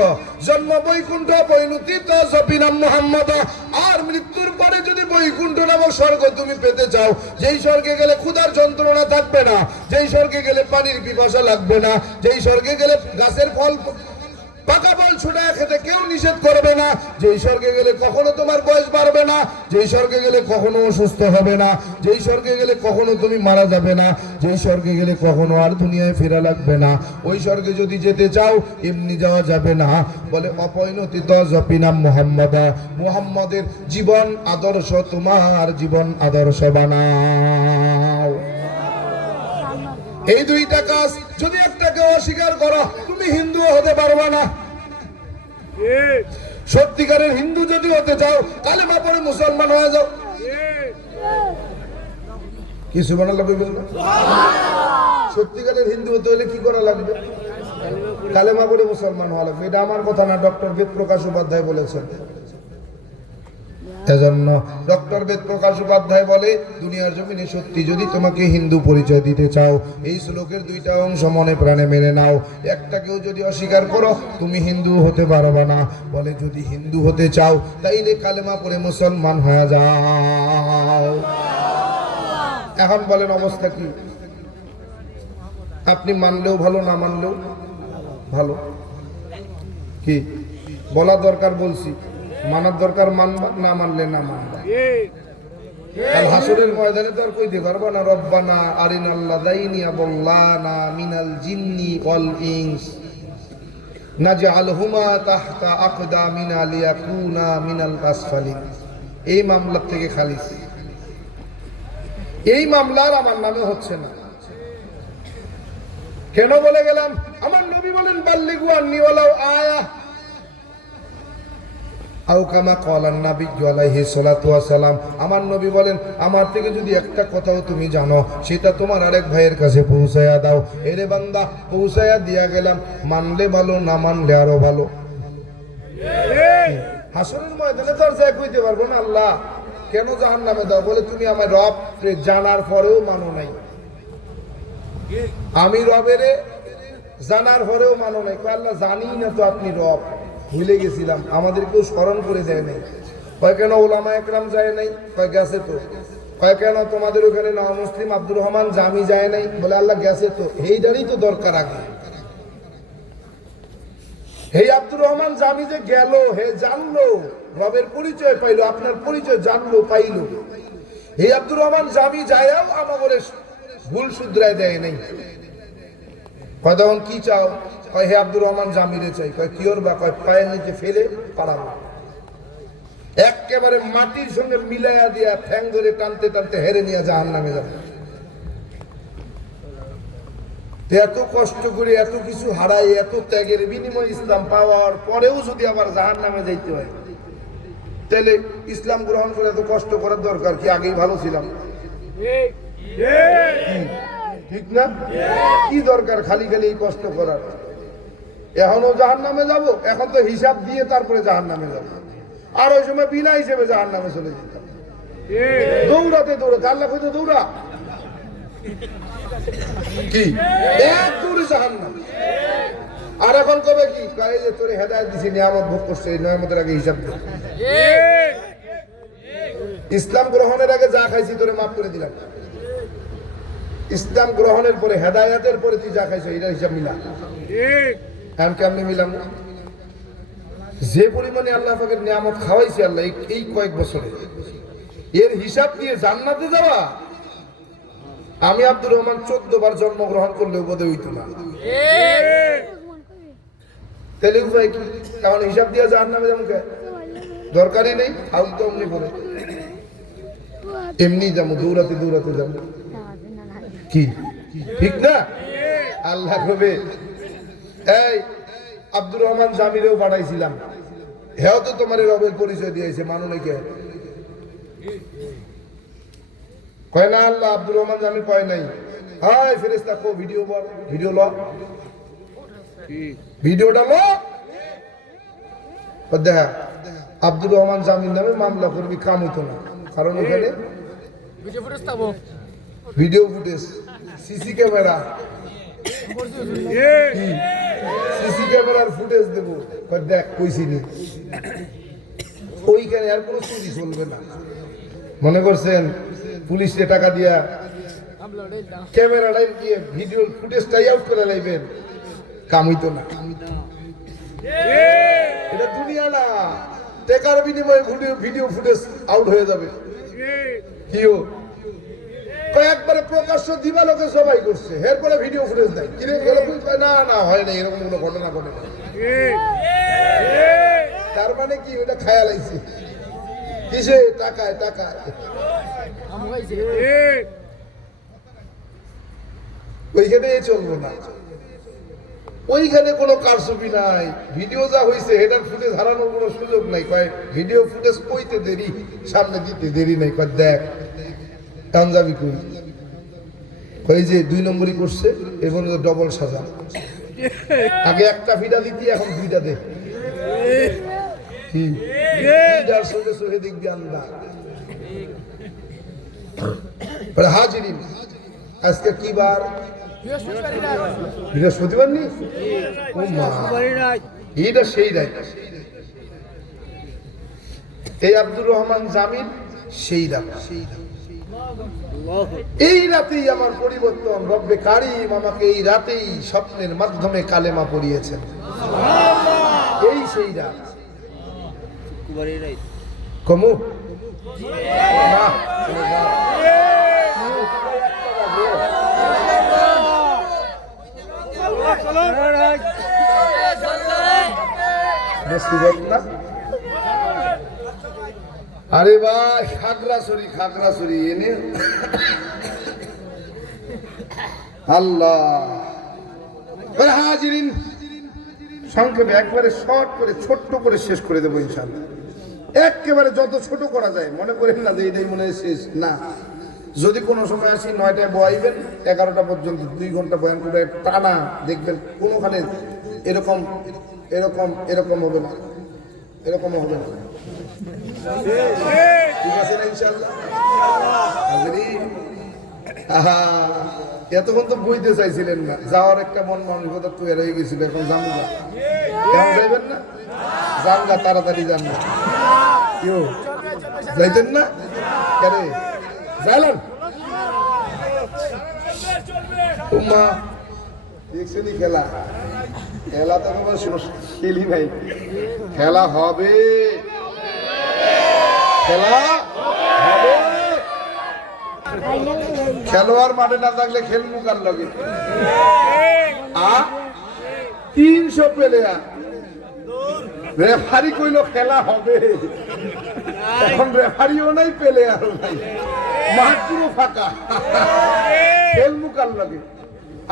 জন্ম বৈকুণ্ঠ পরিণতি তজপি নাম মুহাম্মদ। আর মৃত্যুর পরে যদি বৈকুণ্ঠ নামক স্বর্গ তুমি পেতে চাও, যেই স্বর্গে গেলে ক্ষুধার যন্ত্রণা থাকবে না, যেই স্বর্গে গেলে পানির পিপাসা লাগবে না, যেই স্বর্গে গেলে গাছের ফল পাকা ফল ছুটে খেতে কেউ নিষেধ করবে না, যেই স্বর্গে গেলে কখনো তোমার বয়স বাড়বে না, যেই স্বর্গে গেলে কখনো অসুস্থ হবে না, যেই স্বর্গে গেলে কখনো তুমি মারা যাবে না, যেই স্বর্গে গেলে কখনো আর দুনিয়ায় ফেরা লাগবে না, ওই স্বর্গে যদি যেতে চাও এমনি যাওয়া যাবে না। বলে অপরিণতি তজপি নাম মুহাম্মদ। মুহাম্মদের জীবন আদর্শ তোমার জীবন আদর্শ বানাও। এই 2টা কাজ যদি একটাকে অস্বীকার করো, তুমি হিন্দু হতে পারবে না। সত্যিকারের হিন্দু যদি হতে চাও, কালেমা পড়ে মুসলমান হয়ে যাও। কিছু বানালে সত্যিকারের হিন্দু হতে হলে কি করা লাগবে? কালেমা পড়ে মুসলমান হওয়া লাগবে। এটা আমার কথা না, ডক্টর বেদপ্রকাশ উপাধ্যায় বলেছেন। এজন্য ডক্টর বেদপ্রকাশ উপাধ্যায় বলে, দুনিয়ার জমিনে সত্যি যদি তোমাকে হিন্দু পরিচয় দিতে চাও, এই শ্লোকের 2টা অংশ মনে প্রাণে মেনে নাও। একটাকেও যদি অস্বীকার করো, তুমি হিন্দু হতে পারবে না। বলে যদি হিন্দু হতে চাও, তাইলে কালেমা পড়ে মুসলমান হয়ে যাও। এখন বলেন অবস্থা কি? আপনি মানলেও ভালো, না মানলেও ভালো। কি বলা দরকার বলছি, মানার দরকার মানবা, না মানলে না মানবা। কাল হাসরের ময়দানে তো আর কইতে পারবা না, রব্বানা আরিনাল্লাযাইনি আযাল্লানা মিনাল জিন্নি ওয়াল ইনস নাজআলহুমা তাহতা আকদামিনা লিয়াকুনা মিনাল আসফালিন। এই মামলা থেকে খালিস। এই মামলার আমার নামে হচ্ছে না। কেন বলে গেলাম? আমার নবী বলেন বাল্লিগু আন্নি ওয়ালাউ আয়া। আও কামা ক্বালান নবী আলাইহিস সালাতু ওয়াস সালাম, আমার নবী বলেন আমার থেকে যদি একটা কথাও তুমি জানো সেটা তোমার আরেক ভাইয়ের কাছে পৌঁছায়া দাও। এরে বান্দা পৌঁছায়া দিয়া গেলাম, মানলে ভালো না মানলে আরো ভালো। হাসরের ময়দানে তো আর যা কইতে পারবো না আল্লাহ কেন জাহান্নামে দাও, বলে তুমি আমার রব জানার পরেও মানো নাই, আমি রবেরে জানার পরেও মানো নাই। কয় আল্লাহ জানি না তো আপনি রব, ভুলে গেছিলাম, আমাদেরকেও স্মরণ করে দেয় নাই। কয় কেন ওলামা একরাম যায় নাই? কয় গেছে তো। কয় কেন তোমাদের ওখানে নওয়া মুসলিম আব্দুর রহমান জামি যায় নাই? বলে আল্লাহ গেছে তো, এইটারই তো দরকার আগে। হে আব্দুর রহমান জামি যে গেল, হে জানলো, রবের পরিচয় পাইলো, আপনার পরিচয় জানলো পাইলো। হে আব্দুর রহমান জামি যায়ও আমাদের ভুল শুধরায় দেয় নাই। কয় তখন কি চাও? কয় হে আব্দুর রহমান জামিরে চাই। কয় কি ওর বা? কয় পায়ের নিচে ফেলে পালাবো, একেবারে মাটির সঙ্গে মিলাইয়া দিয়া ঠ্যাং ধরে টানতে টানতে হেরে নিয়ে জাহান্নামে যাবে। এত কষ্ট করে এত কিছু হারাই, এত ত্যাগের বিনিময় ইসলাম পাওয়ার পরেও যদি আবার জাহান্নামে যাইতে হয়, তাহলে ইসলাম গ্রহণ করে এত কষ্ট করার দরকার কি? আগেই ভালো ছিলাম, ঠিক না? কি দরকার খালি খালি এই কষ্ট করার? এখনো জাহান্নামে যাব, এখন তো হিসাব দিয়ে তারপরে জাহান্নামে যাব। আর ওই সময় বিনা হিসেবে জাহান্নামে চলে যেতাম, দৌড়াতে দৌড়াতে। আল্লাহ কইতো দৌড়া, কি এক দৌড়ে জাহান্নাম। আর এখন কবে কি কয় যে তোরে হেদায়েত দিছি, নিয়ামত ভোগ করছে, এই নিয়ামতের আগে হিসাব দে। ইসলাম গ্রহণের আগে যা খাইছি তোরে মাফ করে দিলাম, ইসলাম গ্রহণের পরে হেদায়েতের পরে তুই যা খাইছো এটা হিসাব মিলা। এখন কেমনি মিলাম? যে পরিমাণে আল্লাহ পাকের নিয়ামত খাওয়াইছে আল্লাহ এই কয়েক বছরে, এর হিসাব দিয়ে জান্নাতে যাওয়া। আমি আব্দুর রহমান 14 বার জন্মগ্রহণ করলেও বোধ হইতো না। তাহলে উপায় কি? কারণ হিসাব দিয়ে জাহান্নামে যাবো কে? দরকারই নেই, ফালতু অমনি করে এমনি যাবো, দৌড়াতে দৌড়াতে যাবো, কি ঠিক না? আল্লাহ কবে এই আব্দুর রহমান জামিরেও পাঠাইছিলাম, হেও তো তোমার রবের পরিচয় দিয়েছে, মানো নাকি? কয় না আল্লাহ আব্দুর রহমান জামির কয় নাই। হাই ফেরেশতা কো ভিডিও বল, ভিডিও ল, ভিডিওটা ল। দেখা আব্দুর রহমান জামির নামে মামলা করবি, কাম হইতো না। কারণ ওখানে video footage, CC camera, CC ক্যামেরার ফুটেজ দেবো। দেখ কইছিনি, ওইখানে আর কোনো চুরি চলবে না। মনে করছেন পুলিশে টাকা দিয়া ক্যামেরাটাই দিয়ে ভিডিও ফুটেজটাই আউট করে লাইবেন, কাম হইতো না। এটা দুনিয়া না, টাকার বিনিময়ে ভিডিও ফুটেজ আউট হয়ে যাবে। কিও একবারে প্রকাশ্য দিবা, লোকে সবাই করছে, এরপরে ভিডিও ফুটেজ দেয়। কিরে না না হয় না, এরকম কোনো ঘটনা ঘটে না। তার মানে কি? ওটা খায়াল আইছে কিসে? টাকায় টাকায়। ওইখানে চলবো না, ওইখানে কোনো কারচুপি নাই। ভিডিও যা হয়েছে এটার ফুটেজ হারানোর কোনো সুযোগ নাই। কয় ভিডিও ফুটেজ কইতে দেরি, সামনে দিতে দেরি নাই। কয় দেখ কাঞ্জাবি কই, কই যে 2 নম্বরই করছে, এবং ডবল সাজা। আগে একটা ভিডা দিতি, এখন 2টা দে। কি সঙ্গে সঙ্গে দেখবি আন্দা। হাজিরিন, আজকে কি বার? বৃহস্পতিবার নি? এইটা সেই রাত, এই আব্দুর রহমান জামিন সেই রাত। এই রাতেই আমার পরিবর্তন। রব্বে কারিম আমাকে এই রাতেই স্বপ্নের মাধ্যমে কালেমা পড়িয়েছেন। এই সেই রাত। কমু না আরে ভাই খাগড়াছড়ি এনে আল্লাহ। হাজিরিন, সংক্ষেপে একবারে শর্ট করে ছোট্ট করে শেষ করে দেবো ইনশাআল্লাহ। একেবারে যত ছোট করা যায়, মনে করেন না যে এটাই মনে হয় শেষ না। যদি কোনো সময় আসি 9টায় বয়াইবেন, 11টা পর্যন্ত 2 ঘন্টা বয়ান করে টানা দেখবেন কোনোখানে এরকম এরকম এরকম হবে না, এরকম হবে না। ঠিক আছে না ইনশাআল্লাহ? আহা, এতক্ষণ তো বইতে চাইছিলেন না, যাওয়ার একটা মন মানসিকতা তৈরি হয়ে গেছিল, এখন জানবো না, কেমন যাইবেন না? যান গা, তাড়াতাড়ি যান না। কেউ যাইতেন না কেন? যাইলেন উম্মা দেখছেনি খেলা? খেলা তো খেলি নাই, খেলা হবে, খেলা হবে। খেলোয়াড় মাঠে না থাকলে খেলবো কার লগে? 300 প্লেয়ার, রেফারি কইলো খেলা হবে, এখন রেফারিও নাই, প্লেয়ারও নাই, মাঠ পুরো ফাঁকা, খেলবো কার লগে?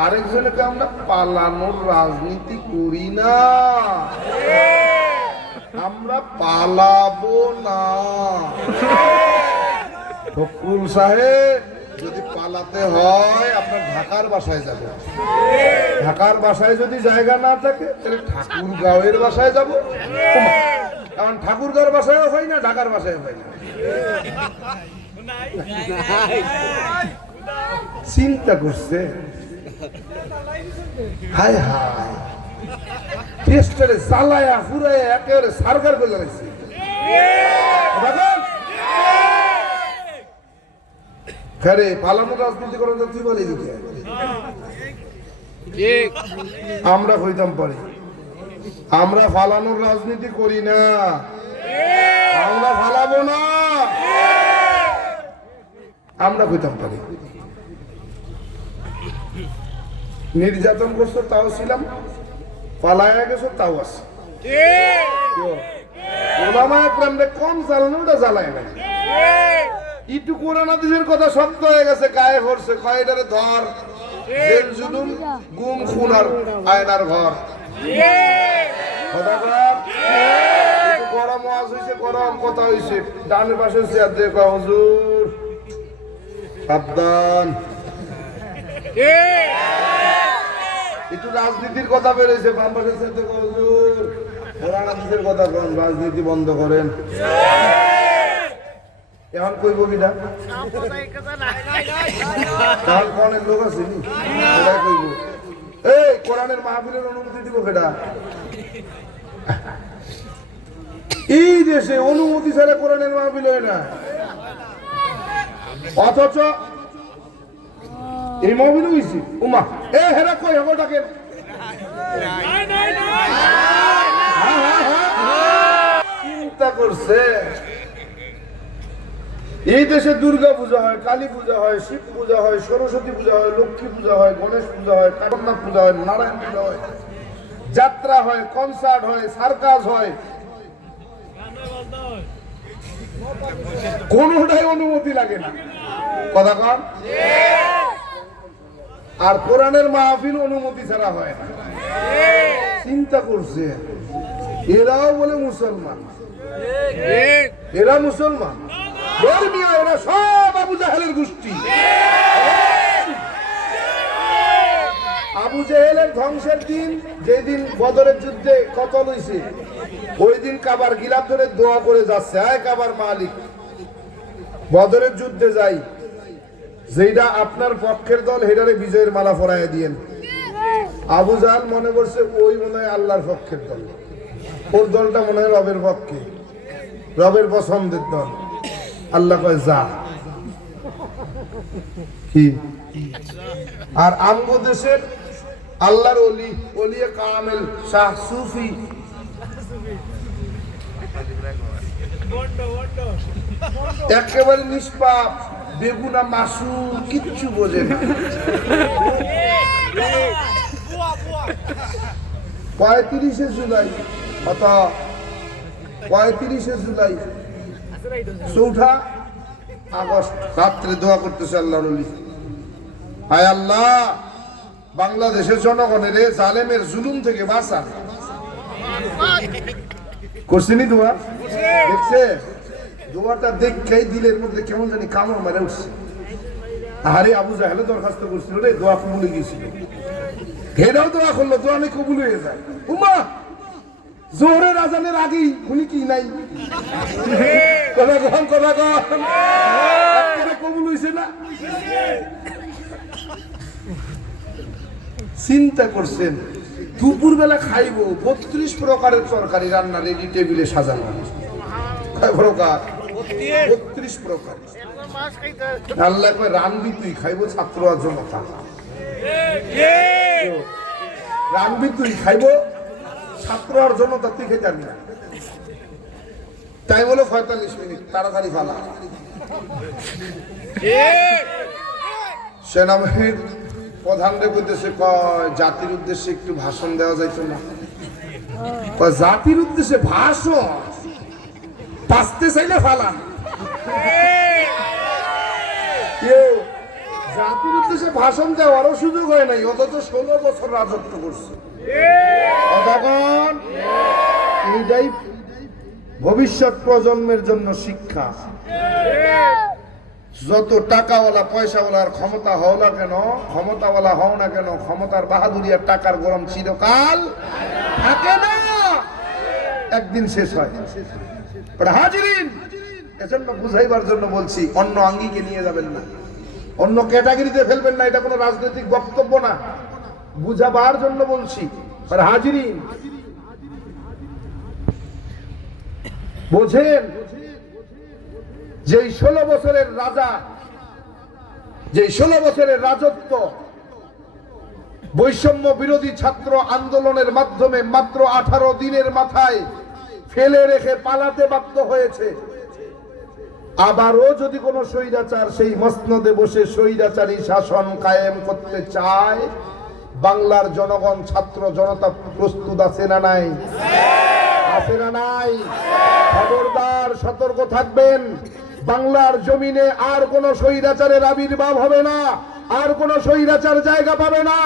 আরেকজনকে আমরা পালানোর রাজনীতি করি না, আমরা পালাবো না। ফখরুল সাহেব, যদি পালাতে হয় আপনার ঢাকার বাসায় যাবে, ঢাকার বাসায় যদি জায়গা না থাকে তাহলে ঠাকুরগাঁওয়ের বাসায় যাব, কারণ ঠাকুরগাঁওয়ের বাসায়ও হয় না, ঢাকার বাসায় হয় না। চিন্তা করছে, হায় হায়, টেস্টারে চালায়া ফুরাইয়া একেবারে সারকার করে লাগাইছে। খরে পালানো রাজনীতি করেন তো তুই বলে দিকে আমরা হইতাম পারি, আমরা ফালানোর রাজনীতি করি না, আমরা ফালাবো না, আমরা হইতাম পারি। নির্যাতন করছো তাও ছিলাম, পালায়া গেছো তাও আছে। ওলামায়ে কেরামরে কম জ্বালানো, ওটা জ্বালায় না। একটু কোরআন হাদিসের কথা সত্য হয়ে গেছে, গায়ে পড়ছে, কয়টারে ধর, জেল জুলুম, গুম খুন আর আয়নার ঘর। গরম ওয়াজ হয়েছে, গরম কথা হয়েছে, ডানের পাশে চেয়ার দিয়ে কয় হুজুর সাবধান, একটু রাজনীতির কথা বেরোইছে, বাম পাশে চেয়ার দিয়ে কয় হুজুর কোরআন হাদিসের কথা কন, রাজনীতি বন্ধ করেন। এখন কইব কিনা? কাল কোনের লোক আছে নি, ওরাই কইব এই কোরআনের মাহফিলের অনুমতি দিব কেডা? এই দেশে অনুমতি ছাড়া কোরআনের মাহফিল হয় না, অথচ এই মাহফিল হইছে উমা এ হেরা কই হবো ডাকেন, চিন্তা করছে। এই দেশে দুর্গা পূজা হয়, কালী পূজা হয়, শিব পূজা হয়, সরস্বতী পূজা হয়, লক্ষ্মী পূজা হয়, গণেশ পূজা হয়, কারণনাথ পূজা হয়, নারায়ণ পূজা হয়, যাত্রা হয়, কনসার্ট হয়, সার্কাস হয়, কোনটাই অনুমতি লাগে না, কথা কন। আর কোরআনের মাহফিল অনুমতি ছাড়া হয় না। চিন্তা করছে, এরাও বলে মুসলমান, এরা মুসলমান, এরা সব আবু জাহেলের গোষ্ঠী। আবু জাহেলের ধ্বংসের দিন, যেদিন বদরের যুদ্ধে কতল হইছে, ওই দিন কাবার গিলাফ ধরে দোয়া করে যাচ্ছে, আয় কাবার মালিক, বদরের যুদ্ধে যাই, যেটা আপনার পক্ষের দল হেডারে বিজয়ের মালা পরাইয়া দিয়েন। আবু জাহেল মনে করছে ওই মনে হয় আল্লাহর পক্ষের দল, ওর দলটা মনে হয় রবের পক্ষে, রবের পছন্দের দল। আল্লাহ কয় যা। কি? আর আমগো দেশের আল্লাহর ওলি, ওলিয়ে কামেল, শাহ সুফি, একেবারে নিষ্পাপ, বেগুনা মাসুম, কিচ্ছু বোঝে না। 35শে জুলাই অথবা 35শে জুলাই 4 আগস্ট রাত্রে দোয়া করতেছে আল্লাহর ওলি, হায় আল্লাহ বাংলাদেশের জনগণের জালেমের জুলুম থেকে বাঁচা। করছিনি দোয়া? দেখছে দোয়াটা দেখেই দিলের মধ্যে কেমন জানি কামড় মারে উঠছে। আরে আবু জাহেলে দরখাস্ত করছিল রে, দোয়া কবুল হয়ে গেছিল। হেরাও দোয়া করলো, দোয়া নাকি কবুল হয়ে যায়। উমা জোহরের আজানের আগেই উনি কি নাই কথা কবুল হয়েছে না। চিন্তা করছেন দুপুর বেলা খাইব 32 প্রকারের তরকারি রান্না রেডি টেবিলে সাজানো, কয় প্রকার? 32 প্রকার। আল্লাহ কয় রানবি তুই, খাইব ছাত্র আর জনতা। রানবি তুই, খাইব ছাত্র আর জনতা, তুই খেতে জানি না। তাই বলে 45 মিনিট তাড়াতাড়ি ফালা। সেনাবাহিনীর প্রধানরে কইতেছে, কয় জাতির উদ্দেশ্যে একটু ভাষণ দেওয়া যাইতো না? কয় জাতির উদ্দেশ্যে ভাষণ বাঁচতে চাইলে ফালান। জাতির উদ্দেশ্যে ভাষণ দেওয়ারও সুযোগ হয় নাই, অথচ 16 বছর রাজত্ব করছে। এইটাই ভবিষ্যৎ প্রজন্মের জন্য শিক্ষা। যত টাকাওয়ালা পয়সাওয়ালার ক্ষমতা হও না কেন, ক্ষমতাওয়ালা হও না কেন, ক্ষমতার বাহাদুরি আর টাকার গরম চিরকাল থাকে না, একদিন শেষ হয়। হাজিরিন, এজন্য বুঝাইবার জন্য বলছি, অন্য আঙ্গিকে নিয়ে যাবেন না, অন্য ক্যাটাগরিতে ফেলবেন না, এটা কোনো রাজনৈতিক বক্তব্য না, বুঝাবার জন্য বলছি। হাজিরিন, বোঝেন যে 16 বছরের রাজা, যে 16 বছরের রাজত্ব বৈষম্য বিরোধী ছাত্র আন্দোলনের মাধ্যমে মাত্র 18 দিনের মাথায় ফেলে রেখে পালাতে বাধ্য হয়েছে। আবারও যদি কোনো স্বৈরাচার সেই মসনদে বসে স্বৈরাচারী শাসন কায়েম করতে চায়, বাংলার জনগণ, ছাত্র জনতা প্রস্তুত আছে না নাই? আছে না নাই? খবরদার, সতর্ক থাকবেন। বাংলার জমিনে আর কোন স্বৈরাচারের আবির্ভাব হবে না, আর কোন স্বৈরাচার জায়গা পাবে না।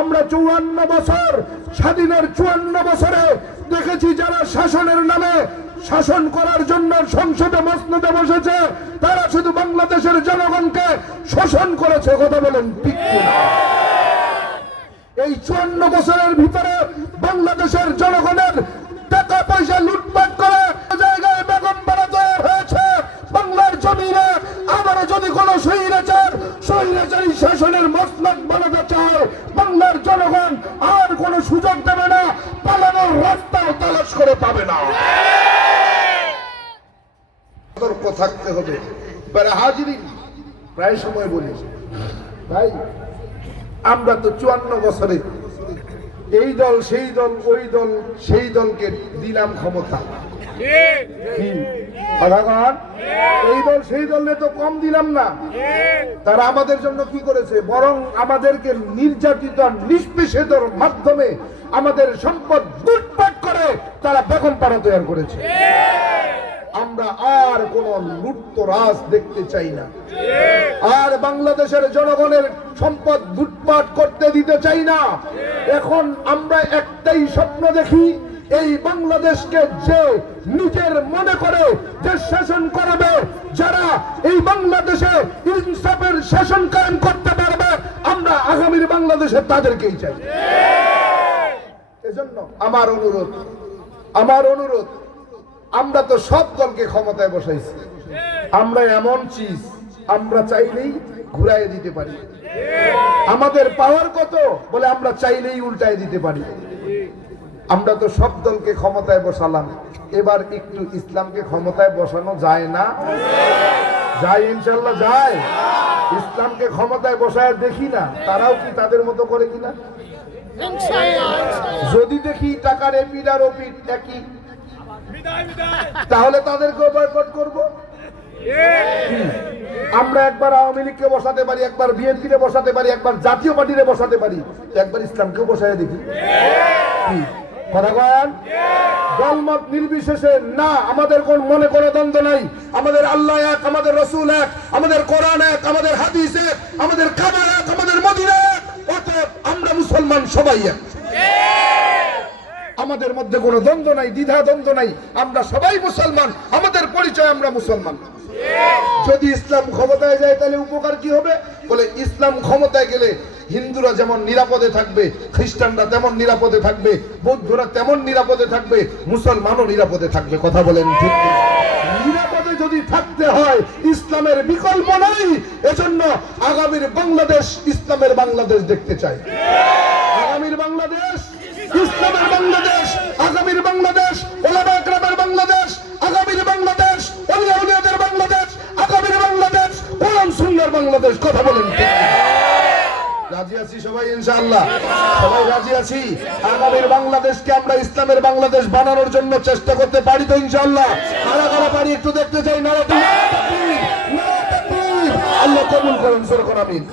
আমরা 54 বছর স্বাধীনের 54 বছরে দেখেছি যারা শাসনের নামে শাসন করার জন্য সংসদে মসনদে বসেছে, তারা শুধু বাংলাদেশের জনগণকে শোষণ করেছে। কথা বলেন ঠিক কিনা? এই 54 বছরের ভিতরে বাংলাদেশের জনগণের টাকা পয়সা লুটপাট করে জায়গায় বেগম পাড়া তৈরি হয়েছে। বাংলার জমিনে আবার যদি কোন স্বৈরাচারী শাসনের মসনদ বানাতে চায়, বাংলার জনগণ আর কোন সুযোগ দেবে না, পালানোর রাস্তাও তালাশ করে পাবে না। সতর্ক থাকতে হবে। হাজিরিন, প্রায় সময় বলি ভাই, আমরা তো 54 বছরে এই দল সেই দল ওই দল সেই দলকে দিলাম ক্ষমতা। এই দল সেই দলে তো কম দিলাম না, তারা আমাদের জন্য কি করেছে? বরং আমাদেরকে নির্যাতিত নিষ্পেষিতর মাধ্যমে আমাদের সম্পদ লুটপাট করে তারা বেগম পাড়া তৈরি করেছে। আমরা আর কোন লুটতরাজ দেখতে চাই না, আর বাংলাদেশের জনগণের সম্পদ লুটপাট করতে দিতে চাই না। এখন আমরা একটাই স্বপ্ন দেখি, এই বাংলাদেশকে যে নিজের মনে করে যে শাসন করবে, যারা এই বাংলাদেশে ইনসাফের শাসন কায়েম করতে পারবে, আমরা আগামীর বাংলাদেশে তাদেরকেই চাই। এজন্য আমার অনুরোধ, আমরা তো সব দলকে ক্ষমতায় বসাইছি, আমরা এমন চিজ আমরা চাইলেই ঘুরাই দিতে পারি। আমাদের পাওয়ার কত? বলে আমরা চাইলেই উল্টায় দিতে পারি। আমরা তো সব দলকে ক্ষমতায় বসালাম, এবার একটু ইসলামকে ক্ষমতায় বসানো যায় না? যায়, ইনশাল্লাহ যায়। ইসলামকে ক্ষমতায় বসায় দেখি না তারাও কি তাদের মতো করে কিনা। যদি দেখি টাকার এপিড আর ওপিড একই, তাহলে তাদেরকেও বয়কট করব। আমরা একবার আওয়ামী লীগকে বসাতে পারি, একবার বিএনপিকে বসাতে পারি, একবার জাতীয় পার্টিরে বসাতে পারি, একবার ইসলামকেও বসায় দেখি। দলমত নির্বিশেষে না, আমাদের কোন মনে কোনো দ্বন্দ্ব নাই। আমাদের আল্লাহ এক, আমাদের রসুল এক, আমাদের কোরআন এক, আমাদের হাদিস এক, আমাদের কাবা এক, আমাদের মদিনা এক। অতএব আমরা মুসলমান সবাই এক। আমাদের মধ্যে কোনো দ্বন্দ্ব নাই, দ্বিধা দ্বন্দ্ব নাই, আমরা সবাই মুসলমান, আমাদের পরিচয় আমরা মুসলমান। যদি ইসলাম ক্ষমতায় যায় তাহলে উপকার কি হবে? বলে ইসলাম ক্ষমতায় গেলে হিন্দুরা যেমন নিরাপদে থাকবে, খ্রিস্টানরা তেমন নিরাপদে থাকবে, বৌদ্ধরা তেমন নিরাপদে থাকবে, মুসলমানও নিরাপদে থাকবে। কথা বলেন ঠিক? নিরাপদে যদি থাকতে হয় ইসলামের বিকল্প নাই। এজন্য আগামীর বাংলাদেশ ইসলামের বাংলাদেশ দেখতে চাই। আগামীর বাংলাদেশ ইসলামের বাংলাদেশ, আগামীর বাংলাদেশ ওলামা একরামের বাংলাদেশ, আগামীর বাংলাদেশ ওলিয়া উলিয়াদের বাংলাদেশ, আগামীর বাংলাদেশ কোরআন সুন্নাহর বাংলাদেশ। কথা বলেন ঠিক? রাজি আছি সবাই ইনশাআল্লাহ? সবাই রাজি আছি? আগামীর বাংলাদেশকে আমরা ইসলামের বাংলাদেশ বানানোর জন্য চেষ্টা করতে পারি তো ইনশাআল্লাহ? কারা কারা পারি একটু দেখতে চাই। নারে তাকবীর, নারে তাকবীর। আল্লাহ কবুল করেন, সুরা কোরআন। আমিন।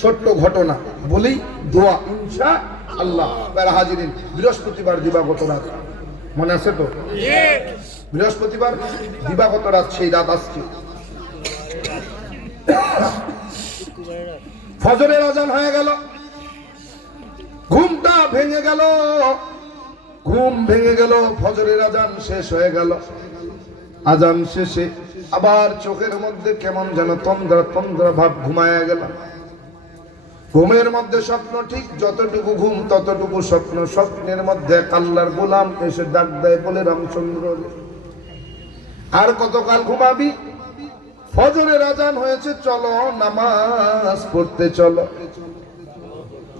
ছোট্ট ঘটনা বলি, দোয়া ইনশাআল্লাহ। প্যারা হাজিরিন, বৃহস্পতিবার দিবাগত রাত মনে আছে তো? বৃহস্পতিবার দিবাগত রাত, সেই রাত আজকে ফজরের আজান হয়ে গেল, ঘুমটা ভেঙে গেল, ঘুম ভেঙে গেল, ফজরের আজান শেষ হয়ে গেল। আজান শেষে আবার চোখের মধ্যে কেমন যেন তন্দ্রা তন্দ্রা ভাব, ঘুমায়া গেল। ঘুমের মধ্যে স্বপ্ন, ঠিক যতটুকু ঘুম ততটুকু স্বপ্ন। স্বপ্নের মধ্যে আল্লাহর গোলাম এসে ডাক দেয়, বলে রামচন্দ্র আর কতকাল ঘুমাবি? ফজরের আজান হয়েছে, চলো নামাজ পড়তে চলো।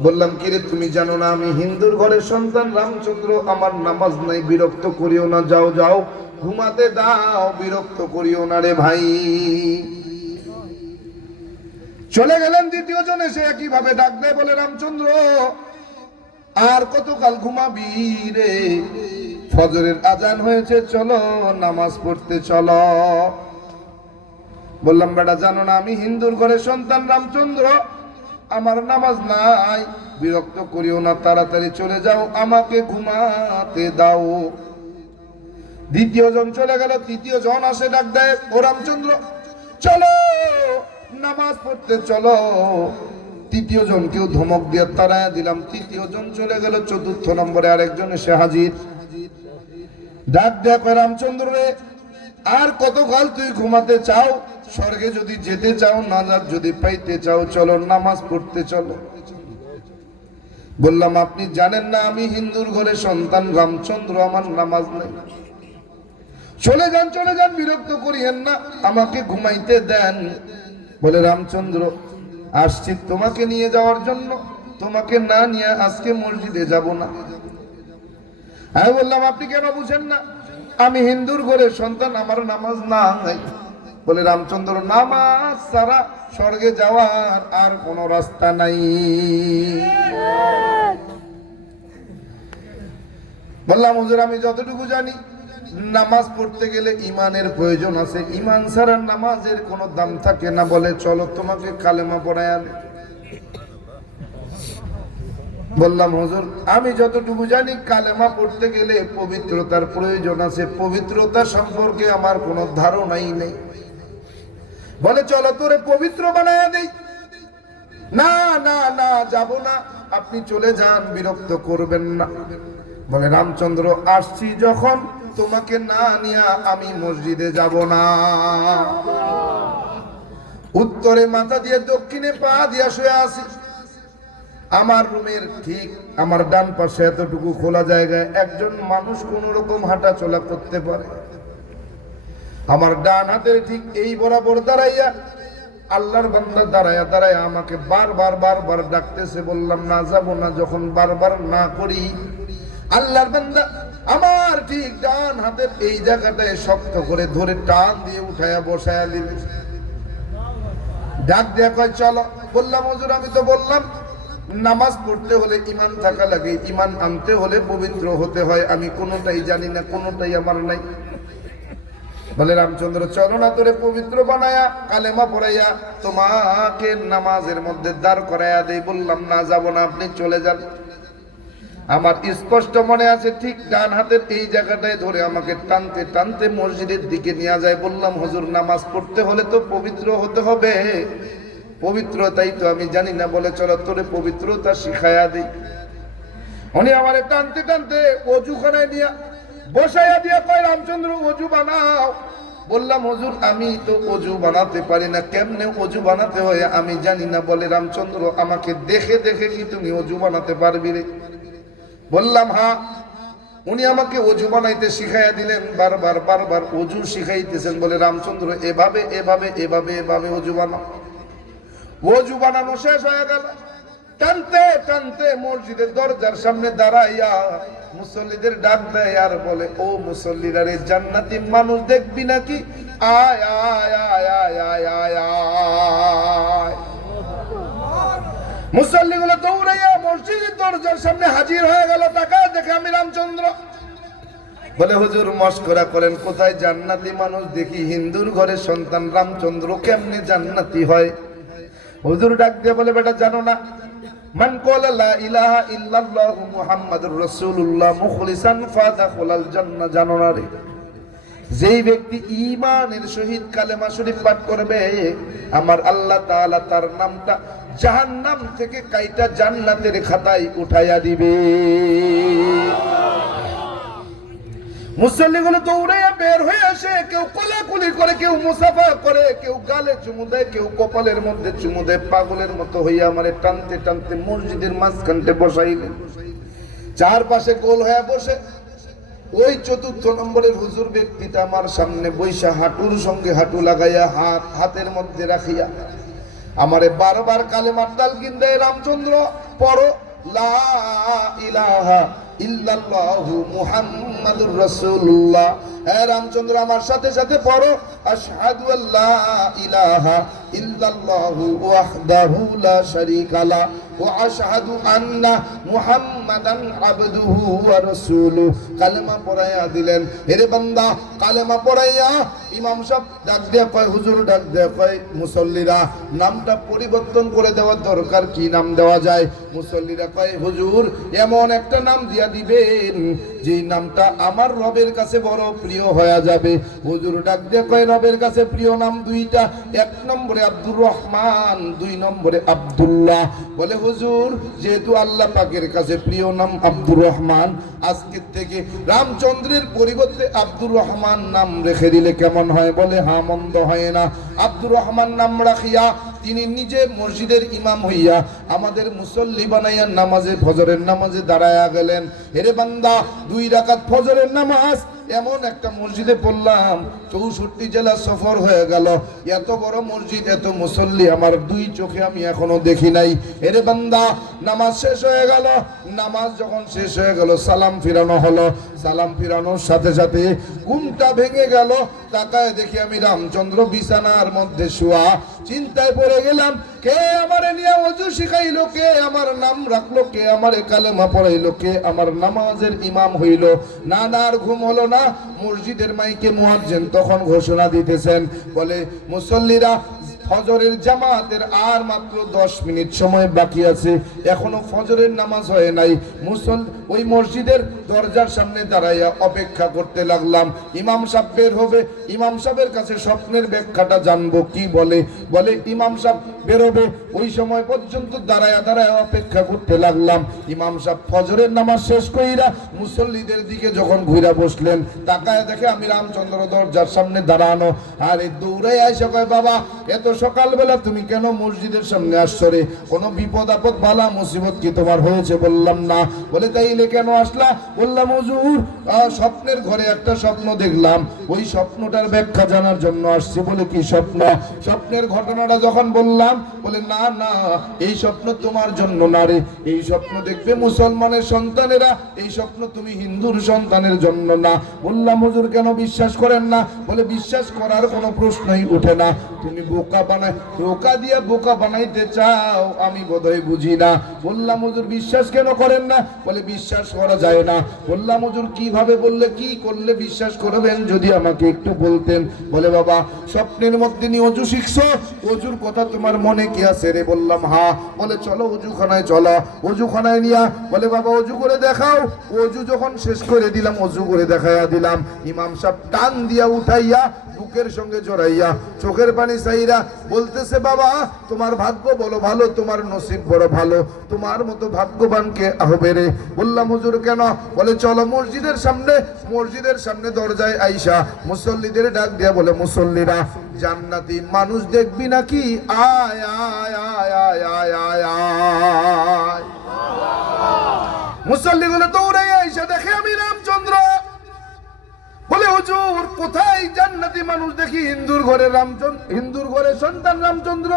বললাম কিরে তুমি জানো না আমি হিন্দুর ঘরের সন্তান রামচন্দ্র, আমার নামাজ নাই, বিরক্ত করিও না, যাও যাও ঘুমাতে দাও, বিরক্ত করিও না রে ভাই। চলে গেলেন। দ্বিতীয় জন এসে একই ভাবে ডাক দেয়, বলে রামচন্দ্র আর কতকাল ঘুমাবি রে? ফজরের আজান হয়েছে, চলো নামাজ পড়তে চলো। বললাম বেটা জানো না আমি হিন্দুর ঘরের সন্তান রামচন্দ্র, আমার নামাজ নাই, বিরক্ত করিও না, তাড়াতাড়ি চলে যাও, আমাকে ঘুমাতে দাও। দ্বিতীয় জন চলে গেল। তৃতীয় জন আসে ডাক দেয়, ও রামচন্দ্র চলো নামাজ পড়তে চলো। তৃতীয় জনকেও ধমক দিয়ে তাড়ায় দিলাম। তৃতীয় জন চলে গেল। চতুর্থ নম্বরে আরেকজন এসে হাজির, ডাক দেয়, রামচন্দ্র রে আর কতকাল তুই ঘুমাতে চাও? স্বর্গে যদি যেতে চাও, নাজাত যদি পাইতে চাও, চলো নামাজ পড়তে চলো। বললাম আপনি জানেন না আমি হিন্দুর ঘরে সন্তান রামচন্দ্র, আমার নামাজ নেই। চলে যান চলে যান, বিরক্ত করিয়েন না, আমাকে ঘুমাইতে দেন। বলে রামচন্দ্র আসছি তোমাকে নিয়ে যাওয়ার জন্য, তোমাকে না নিয়ে আজকে মসজিদে যাব না। আমি বললাম আপনি কেন বুঝেন না? আমি হিন্দুর ঘরের সন্তান, আমার নামাজ নাই। বলে রামচন্দ্র নামাজ ছাড়া স্বর্গে যাওয়ার আর কোন রাস্তা নাই। বললাম হুজুর আমি যতটুকু জানি নামাজ পড়তে গেলে ইমানের প্রয়োজন আছে, ইমান ছাড়া নামাজের কোনো দাম থাকে না। বলে চলো তোমাকে কালেমা পড়ায় আনে। বললাম হুজুর আমি যতটুকু জানি কালেমা পড়তে গেলে পবিত্রতার প্রয়োজন আছে, পবিত্রতা সম্পর্কে আমার কোনো ধারণাই নেই। বলে চলো তোরে পবিত্র বানায়া দেই। না না না যাব না, আপনি চলে যান, বিরক্ত করবেন না। বলে রামচন্দ্র আসছি যখন, তোমাকে না নিয়া আমি মসজিদে যাব না। উত্তরে মাথা দিয়ে দক্ষিণে পা দিয়া শুয়ে আছি। আমার রুমের ঠিক আমার ডান পাশে এতটুকু খোলা জায়গায় একজন মানুষ কোন রকম হাঁটা চলা করতে পারে। আমার ডান হাতের ঠিক এই বরাবর দাঁড়াইয়া আল্লাহর বান্দা দাঁড়াইয়া দাঁড়াইয়া আমাকে বারবার বারবার ডাকতেছে। বললাম না যাব না। যখন বারবার না করি, আল্লাহর বান্দা আমার ঠিক ডান হাতের এই জায়গাটায় শক্ত করে ধরে টান দিয়ে উঠায়া বসায়া দিল। ডাক দিয়া কয় চলো। বললাম হুজুর আমি তো বললাম নামাজ পড়তে হলে ইমান থাকা লাগে, ইমান আনতে হলে পবিত্র হতে হয়, আমি কোনোটাই জানি না, কোনোটাই আমার নাই। বলে রামচন্দ্র চলো না তোরে পবিত্র বানায়া কালেমা পড়াইয়া তোমাকে নামাজের মধ্যে দাঁড় করাইয়া দেই। বললাম না যাব না, আপনি চলে যান। আমার স্পষ্ট মনে আছে ঠিক ডান হাতের এই জায়গাটায় ধরে আমাকে টানতে টানতে মসজিদের দিকে নিয়ে যায়। বললাম হুজুর নামাজ পড়তে হলে তো পবিত্র হতে হবে, পবিত্রতাই তো আমি জানি না। বলে চলো তোরে পবিত্রতা শিখায়া দিই। উনি আমার টানতে টানতে অজুখানায় নিয়ে বসাইয়া দিয়ে কয় রামচন্দ্র অজু বানাও। বললাম হুজুর আমি তো অজু বানাতে পারি না, কেমনে অজু বানাতে হয় আমি জানি না। বলে রামচন্দ্র আমাকে দেখে দেখে কি তুমি অজু বানাতে পারবি রে? বললাম হ্যাঁ। উনি আমাকে অজু বানাইতে শিখাইয়া দিলেন, বারবার বারবার অজু শিখাইতেছেন। বলে রামচন্দ্র এভাবে এভাবে এভাবে এভাবে অজু বানাও। অজু বানানো শেষ হয়ে গেল। টানতে টানতে মসজিদের দরজার সামনে দাঁড়াইয়া মুসল্লিদের ডাক দেয় আর বলে, ও মুসল্লিরা রে, জান্নাতি মানুষ দেখবি নাকি? আয় আয় আয় আয় আয় আয় আয়। মুসল্লিগুলো দৌড়াইয়া মসজিদের দরজার সামনে হাজির হয়ে গেল। তাকায় দেখে আমি রামচন্দ্র। বলে হুজুর মস্করা করেন, কোথায় জান্নাতি মানুষ দেখি? হিন্দুর ঘরে সন্তান রামচন্দ্র কেমনে জান্নাতি হয়? হুজুর ডাক দিয়ে বলে, বেটা জানো না, মান ক্বালা লা ইলাহা ইল্লাল্লাহু মুহাম্মাদুর রাসূলুল্লাহ মুখলিসান ফাদাখালাল জান্নাহ। জানো না রে, যেই ব্যক্তি ঈমানের সহিত কালেমা শরীফ পাঠ করবে, আমার আল্লাহ তাআলা তার নামটা জাহান্নাম থেকে কাইটা জান্নাতের খাতায় উঠাইয়া দিবে। মুসল্লিগুলো দৌড়াইয়া বের হয়ে আসে, কেউ কোলাকুলি করে, কেউ মুসাফা করে, কেউ গালে চুমু দেয়, কেউ কপালের মধ্যে চুমু দেয়। পাগলের মতো হইয়া আমারে টানতে টানতে মসজিদের মাঝখানতে বসাইলেন। চারপাশে গোল হয়ে বসে ওই চতুর্থ নম্বরের হুজুর ব্যক্তিটা আমার সামনে বৈশা হাঁটুর সঙ্গে হাঁটু লাগাইয়া হাতের মধ্যে রাখিয়া আমারে বারবার কালেমার তালকিন দেয়, রামচন্দ্র পড়ো লা ইলাহা ইল্লাল্লাহু মুহাম্মাদুর রাসূলুল্লাহ। হে রামচন্দ্র আমার সাথে সাথে পড়ো, আশহাদু আল্লা ইলাহা ইল্লাল্লাহু ওয়াহদাহু লা শারীকা লা ওয়া আশহাদু আন্না মুহাম্মাদান আবদুহু ওয়া রাসূলুহু। কালেমা পড়াইয়া দিলেন। এরে বান্দা, কালেমা পড়াইয়া ইমাম সাহেব ডাক দেয়া কয়, হুজুর ডাক দেয়া কয়, মুসল্লিরা নামটা পরিবর্তন করে দেওয়ার দরকার, কি নাম দেওয়া যায়? মুসল্লিরা কয়, হুজুর এমন একটা নাম দিয়া দিবেন যেই নামটা আমার রবের কাছে বড় প্রিয় হয়ে যাবে। হুজুর ডাক দেয়া কয়, রবের কাছে প্রিয় নাম দুইটা, এক নম্বরে আব্দুর রহমান, দুই নম্বরে আব্দুল্লাহ। বলে হুজুর যেহেতু আল্লাহ পাকের কাছে প্রিয় নাম আব্দুর রহমান, আজকের থেকে রামচন্দ্রের পরিবর্তে আব্দুর রহমান নাম রেখে দিলে কেমন হয়? বলে হ্যাঁ, মন্দ হয় না। আব্দুর রহমান নাম রাখিয়া তিনি নিজে মসজিদের ইমাম হইয়া আমাদের মুসল্লি বানাইয়া নামাজে, ফজরের নামাজে দাঁড়ায়া গেলেন। হেরে বান্দা, 2 রাকাত ফজরের নামাজ এমন একটা মসজিদে পড়লাম, 64 জেলা সফর হয়ে গেল। এত বড় মসজিদ, এত মুসল্লি আমার 2 চোখে আমি এখনো দেখি নাই। এরে বান্দা, নামাজ শেষ হয়ে গেল। নামাজ যখন শেষ হয়ে গেল, সালাম ফিরানো হলো। সালাম ফিরানোর সাথে সাথে ঘুমটা ভেঙে গেল। তাকায় দেখি আমি রামচন্দ্র বিছানার মধ্যে শোয়া। চিন্তায় পড়ে গেলাম, কে আমারে নিয়ে ওযু শিখাইলো, কে আমার নাম রাখলো, কে আমারে কালেমা পড়াইলো, কে আমার নামাজের ইমাম হইল? না না, আর ঘুম হলো না। মসজিদের মাইকে মুয়াজ্জিন তখন ঘোষণা দিতেছেন, বলে মুসল্লিরা ফজরের জামাতের আর মাত্র 10 মিনিট সময় বাকি আছে, এখনো ফজরের নামাজ হয় নাই। ওই মসজিদের দরজার সামনে দাঁড়াইয়া অপেক্ষা করতে লাগলাম। ইমাম সাহেব বের হবে, ইমাম সাহেবের কাছে স্বপ্নের ব্যাখ্যাটা জানবো। কি বলে? বলে ইমাম সাহেব বেরোবে, ওই সময় পর্যন্ত দাঁড়ায়া দাঁড়ায় অপেক্ষা করতে লাগলাম। ইমাম সাহেব ফজরের নামাজ শেষ কইরা মুসল্লিদের দিকে যখন ঘুরে বসলেন, তাকায় দেখে আমি রামচন্দ্র দরজার সামনে দাঁড়ানো। আর এই দৌড়াই আইসা কয়, বাবা এত সকালবেলা তুমি কেন মসজিদের সামনে আসছো রে? কোনো বিপদ আপদ বালা মুসিবত কি তোমার হয়েছে? বললাম না। বলে তাইলে কেন আসলা? বললাম হুজুর স্বপ্নের ঘরে একটা স্বপ্ন দেখলাম, ওই স্বপ্নটার ব্যাখ্যা জানার জন্য আসছি। বলে কি স্বপ্ন? স্বপ্নের ঘটনাটা যখন বললাম, বলে না না, এই স্বপ্ন তোমার জন্য না রে, এই স্বপ্ন দেখবে মুসলমানের সন্তানেরা, এই স্বপ্ন তুমি হিন্দুর সন্তানের জন্য না। বললাম হুজুর কেন বিশ্বাস করেন না? বলে বিশ্বাস করার কোনো প্রশ্নই উঠে না, তুমি বোকা বানাই, বোকা দিয়ে বোকা বানাইতে চাও, আমি বোধহয় বুঝি না। বললাম হুজুর বিশ্বাস কেন করেন না? বলে বিশ্বাস করা যায় না। বললাম হুজুর কিভাবে, বললে কি করলে বিশ্বাস করবেন যদি আমাকে একটু বলতেন। বলে বাবা স্বপ্নের মধ্যে নিয়ে অজু শিখছো, অজুর কথা তোমার মনে কি আছে রে? বললাম হ্যাঁ। বলে চলো অজুখানায় চলো। অজুখানায় নিয়া বলে বাবা অজু করে দেখাও। অজু যখন শেষ করে দিলাম, অজু করে দেখাইয়া দিলাম, ইমাম সাহেব টান দিয়া উঠাইয়া বুকের সঙ্গে জড়াইয়া চোখের পানি সময় সাইরা বলতেছে, বাবা তোমার ভাগ্য বড় ভালো, তোমার নসিব বড় ভালো, তোমার মতো ভাগ্যবান কে হবে রে? বললাম হুজুর কেন? বলে চলো মসজিদের সামনে দরজায় আইসা মুসল্লিদের ডাক দিয়া বলে, মুসল্লিরা জান্নাতি মানুষ দেখবি নাকি? আয় আয় আয় আয় আয় আয় আয়। মুসল্লিগুলো দৌড়াই আইসা দেখে আমি রামচন্দ্র। বলে হুজুর কোথায় জান্নাতি মানুষ দেখি? হিন্দুর ঘরে সন্তান রামচন্দ্র,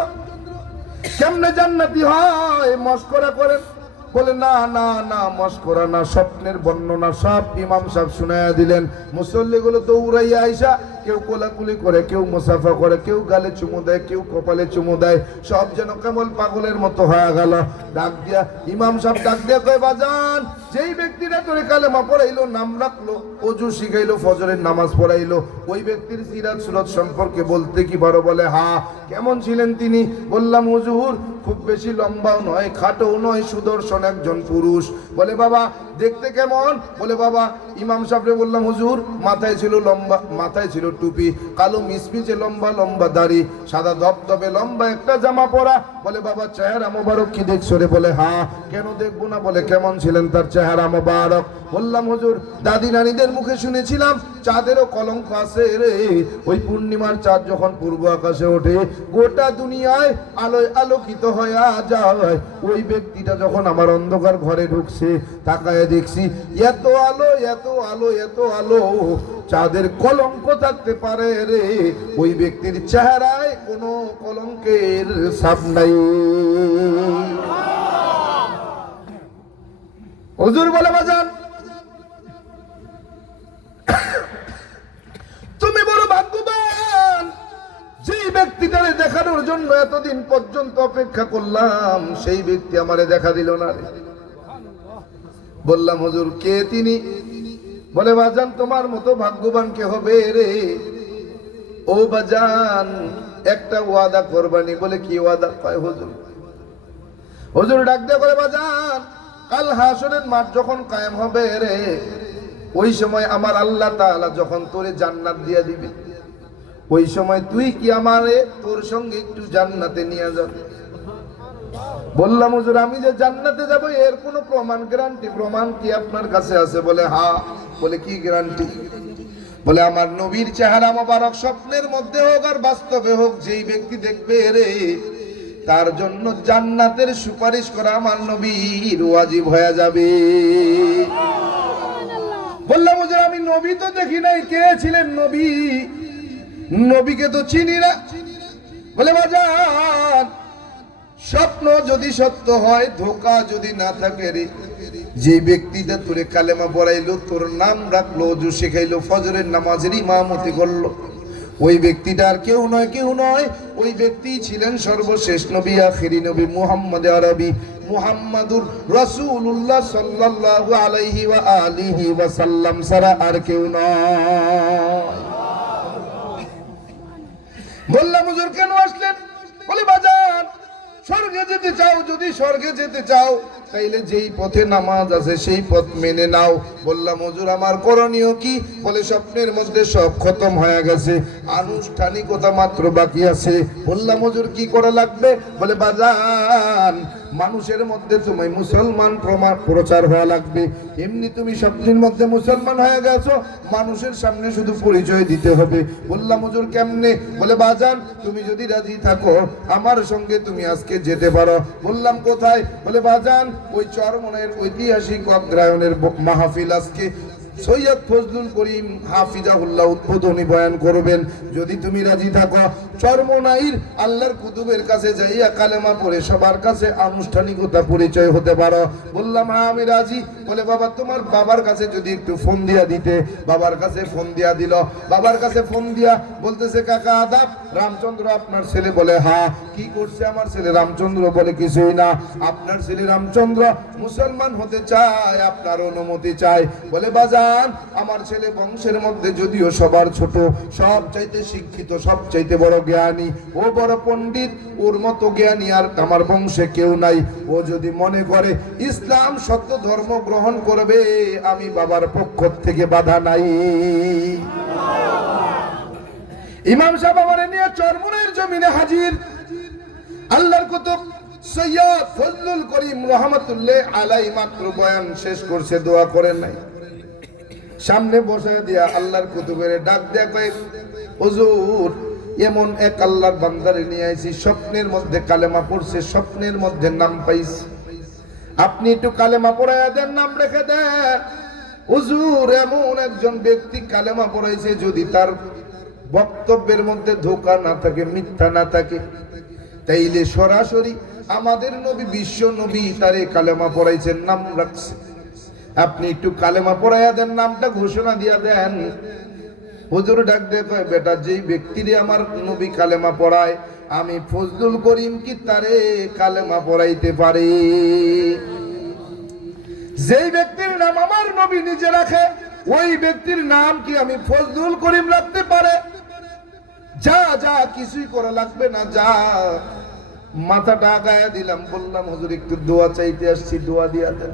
কেমনে জান্নাতি হয়? মস্করা করেন। বলে না না না, মস্করা না, স্বপ্নের বর্ণনা সব ইমাম সাহেব শুনাইয়া দিলেন। মুসল্লিগুলো তো উড়াইয়া আইসা কেউ কোলাকুলি করে, কেউ মুসাফা করে, কেউ গালে চুমু দেয়, কেউ কপালে চুমু দেয়, সব যেন কেমন পাগলের মতো হয়ে গেল। ডাক দিয়া ইমাম সাহেব ডাক দিয়া কয়, বাজান যেই ব্যক্তিটা তোরে কালেমা পড়াইলো, নাম রাখলো, ওযু শিখাইলো, ফজরের নামাজ পড়াইলো, ওই ব্যক্তির সিরাত সুরত সম্পর্কে বলতে কি পারো? বলে হ্যাঁ। কেমন ছিলেন তিনি? বললাম হুজুর খুব বেশি লম্বাও নয়, খাটোও নয়, সুদর্শন একজন পুরুষ। বলে বাবা দেখতে কেমন? বলে বাবা ইমাম সাহেবরে বললাম হুজুর মাথায় ছিল টুপি, কালো মিসমিচে লম্বা লম্বা দাড়ি, সাদা ধবধবে লম্বা একটা জামা পরা। বলে বাবা চেহারা মোবারক কি দেখছো রে? বলে হ্যাঁ। কেন দেখবো না? বলে কেমন ছিলেন তার চেহারা মোবারক? বললাম হুজুর দাদি নানিদের মুখে শুনেছিলাম চাঁদেরও কলঙ্ক আছে রে। ওই পূর্ণিমার চাঁদ যখন পূর্ব আকাশে ওঠে গোটা দুনিয়ায় আলোয় আলোকিত হয়ে যায়। ওই ব্যক্তিটা যখন আমার অন্ধকার ঘরে ঢুকছে, তাকায় দেখছি এত আলো এত আলো এত আলো, চাঁদের কলঙ্ক থাকতে পারে রে? ওই ব্যক্তির চেহারায় কোনো কলঙ্কের ছাপ নাই। হুজুর বলে বাজান তুমি বড় ভাগ্যবান, যেই ব্যক্তিটারে দেখানোর জন্য এতদিন পর্যন্ত অপেক্ষা করলাম, সেই ব্যক্তি আমারে দেখা দিল না রে। বললাম হুজুর কে তিনি? বলে বাজান তোমার মতো ভাগ্যবান কে হবে রে? ও বাজান একটা ওয়াদা করবানি। বলে কি ওয়াদা? পায় হুজুর ডাক দিয়ে বলে বাজান কাল হাসরের মাঠ যখন কায়েম হবে রে, ওই সময় আমার আল্লাহ তাআলা যখন তোরে জান্নাত দিয়ে দিবে, ওই সময় তুই কি আমারে তোর সঙ্গে একটু জান্নাতে নিয়ে যাবে? বললাম হুজুর আমি যে জান্নাতে যাব এর কোনো প্রমাণ কি আপনার কাছে আছে? বলে হ্যাঁ। বলে কি গ্যারান্টি? বলে আমার নবীর চেহারা মোবারক স্বপ্নের মধ্যে হোক আর বাস্তবে হোক, যেই ব্যক্তি দেখবে রে তার জন্য জান্নাতের সুপারিশ করা আমার নবীর ওয়াজিব হয়ে যাবে। বললাম হুজুর আমি নবী তো দেখি নাই, কে ছিলেন নবী? নবীকে তো চিনি না। বলে বাজান স্বপ্ন যদি সত্য হয়, ধোঁকা যদি না থাকে রে, যে ব্যক্তিটা তোরে কালেমা পড়াইলো, তোর নাম রাখলো, ওযু শেখাইলো, ফজরের নামাজের ইমামতি করলো, ওই ব্যক্তিটা আর কেউ নয়, ওই ব্যক্তি ছিলেন সর্বশেষ নবী, আখিরি নবী মুহাম্মদ আরবি মুহাম্মাদুর রাসূলুল্লাহ সাল্লাল্লাহু আলাইহি ওয়া আলিহি ওয়া সাল্লাম ছাড়া আর কেউ নয়। বললাম হুজুর কেন আসলেন? বলে বাজান স্বর্গে যেতে চাও, যদি স্বর্গে যেতে চাও তাইলে যেই পথে নামাজ আছে সেই পথ মেনে নাও। বললাম হুজুর আমার করণীয় কি? বলে স্বপ্নের মধ্যে সব খতম হয়ে গেছে, আনুষ্ঠানিকতা মাত্র বাকি আছে। বললাম হুজুর কি করা লাগবে? বলে বাজান মানুষের মধ্যে তুমি মুসলমান প্রচার হওয়া লাগবে। এমনি তুমি স্বপ্নের মধ্যে মুসলমান হয়ে গেছো, মানুষের সামনে শুধু পরিচয় দিতে হবে। বললাম হুজুর কেমনে? বলে বাজান তুমি যদি রাজি থাকো আমার সঙ্গে তুমি আজকে যেতে পারো। বললাম কোথায়? বলে বাজান ওই চরমনের ঐতিহাসিক অগ্রায়নের মাহফিল আজকে সৈয়দ ফজলুল করিম হাফিজাহুল্লাহ উদ্বোধনী বয়ান করবেন। যদি তুমি রাজি থাকো চরমনাইর আল্লাহর কুতুবের কাছে যাইয়া কালেমা পড়ে সবার কাছে আনুষ্ঠানিকতা পরিচয় হতে পারো। বললাম হ্যাঁ আমি রাজি। বলে বাবা তোমার বাবার কাছে যদি একটু ফোন দিয়া দিতে। বাবার কাছে ফোন দিয়া দিল। বাবার কাছে ফোন দিয়া বলতেছে কাকা আদাব, রামচন্দ্র আপনার ছেলে? বলে হ্যাঁ। কি করছে আমার ছেলে রামচন্দ্র? বলে কিছুই না, আপনার ছেলে রামচন্দ্র মুসলমান হতে চায়, আপনার অনুমতি চায়। বলে বাজার আমার ছেলে বংশের মধ্যে যদিও সবার ছোট, সব চাইতে শিক্ষিত, সব চাইতে বড় জ্ঞানী, ও বড় পণ্ডিত, ওর মতো জ্ঞানী আর আমার বংশে কেউ নাই। ও যদি মনে করে ইসলাম সত্য ধর্ম গ্রহণ করবে, আমি বাবার পক্ষ থেকে বাধা নাই। ইমাম সাহেব আমারে নিয়ে চরমনের জমিনে হাজির। আল্লাহর কুতুব সৈয়দ ফজলুল করিম রহমাতুল্লাহ আলাইহি মাত্র বয়ান শেষ করছে, দোয়া করেন নাই। সামনে বসায় দিয়া আল্লাহর কুতুবের ডাক দেয়া কয়, হুজুর এমন এক আল্লাহর বান্দারে নিয়ে আইছি, স্বপ্নের মধ্যে কালেমা পড়ছে, স্বপ্নের মধ্যে নাম পাইছি, আপনি একটু কালেমা পড়াইয়া দেন, নাম রেখে দেন। হুজুর এমন একজন ব্যক্তি কালেমা পড়াইছে, যদি তার বক্তব্যের মধ্যে ধোঁকা না থাকে, মিথ্যা না থাকে, তাইলে সরাসরি আমাদের নবী, বিশ্ব নবী তারে কালেমা পড়াইছেন, নাম রাখছে, আপনি একটু কালেমা পড়াইয়া দেন, নামটা ঘোষণা দিয়া দেন। হুজুর ডাক দিয়ে কয়, বেটা যেই ব্যক্তিরে আমার নবী কালেমা পড়ায়, আমি ফজলুল করিম কি তারে কালেমা পড়াইতে পারি? যেই ব্যক্তির নাম আমার নবী নিজে রাখে, ওই ব্যক্তির নাম কি আমি ফজলুল করিম রাখতে পারে? যা যা, কিছুই করা লাগবে না, যা। মাথাটা আগায়া দিলাম, বললাম হুজুর একটু দোয়া চাইতে আসছি, দোয়া দিয়া দেন।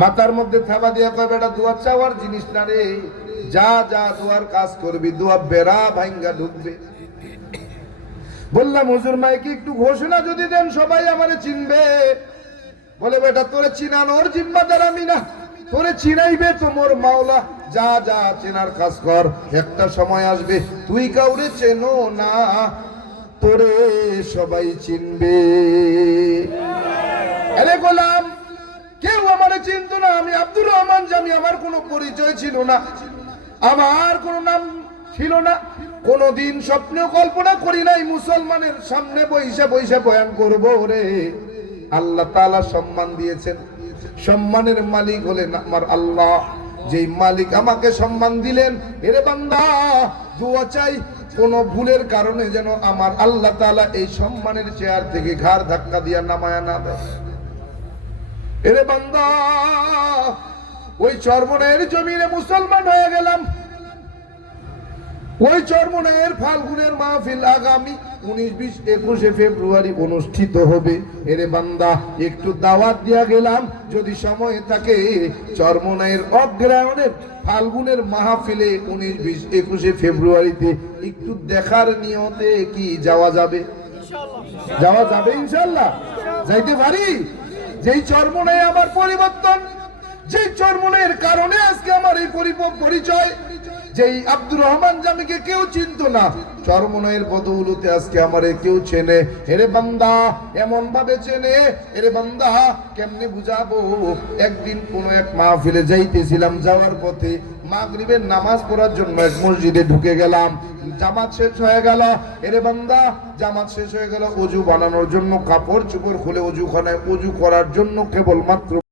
মাথার মধ্যে থাবা দিয়া কয়, বেটা দোয়া চাওয়ার জিনিস না রে, যা যা দোয়ার কাজ করবি, দোয়া বেড়া ভাঙ্গা ঢুকবে। বললাম হুজুর মাইকে একটু ঘোষণা যদি দেন, সবাই আমারে চিনবে। বলে, বেটা তোরে চিনানোর জিম্মাদার আমি না, তোরে চিনাইবে তোমার মাওলা, যা যা চেনার কাজ কর। একটা সময় আসবে তুই কাউরে চেনো না, তোরে সবাই চিনবে। আরে গোলাম, কেউ আমারে চিনতো না, আমি আব্দুর রহমান জামি, আমার কোনো পরিচয় ছিল না, আমার কোনো নাম ছিল না, কোনদিন স্বপ্নেও কল্পনা করি নাই মুসলমানের সামনে বইসা বইসা বয়ান করবো রে। আল্লাহ তাআলা সম্মান দিয়েছেন, সম্মানের মালিক হলেন আমার আল্লাহ। যেই মালিক আমাকে সম্মান দিলেন, এরে বান্দা দোয়া চাই কোন ভুলের কারণে যেন আমার আল্লাহ তাআলা এই সম্মানের চেয়ার থেকে ঘাড় ধাক্কা দিয়া নামায়া না দেয়। এরে বান্দা, ওই চরমনের জমিনে মুসলমান হয়ে গেলাম। ওই চরমনের ফাল্গুনের মাহফিল আগামী 19, 20, 21 ফেব্রুয়ারি অনুষ্ঠিত হবে। এরে বান্দা একটু দাওয়াত দিয়া গেলাম, যদি সময় থাকে চরমনের অগ্রায়ণের ফাল্গুনের মাহফিলে 19, 20, 21 ফেব্রুয়ারিতে একটু দেখার নিয়তে কি যাওয়া যাবে? যাওয়া যাবে ইনশাআল্লাহ, যাইতে পারি। যেই চরমনে আমার পরিবর্তন, যেই চরমনের কারণে আজকে আমার এই পরিচয়, যেই আব্দুর রহমান জামিকে কেউ চিনতো না, চরমনের বদৌলতে আজকে আমারে কেউ চেনে। এরে বান্দা এমন ভাবে চেনে, এরে বান্দা কেমনে বুঝাবো? একদিন কোন এক মাহফিলে যাইতেছিলাম, যাওয়ার পথে মাগরিবের নামাজ পড়ার জন্য এক মসজিদে ঢুকে গেলাম, জামাত শেষ হয়ে গেল। এরে বান্দা জামাত শেষ হয়ে গেল, ওযু বানানোর জন্য কাপড় চোপড় খুলে অজুখানায় অজু করার জন্য কেবলমাত্র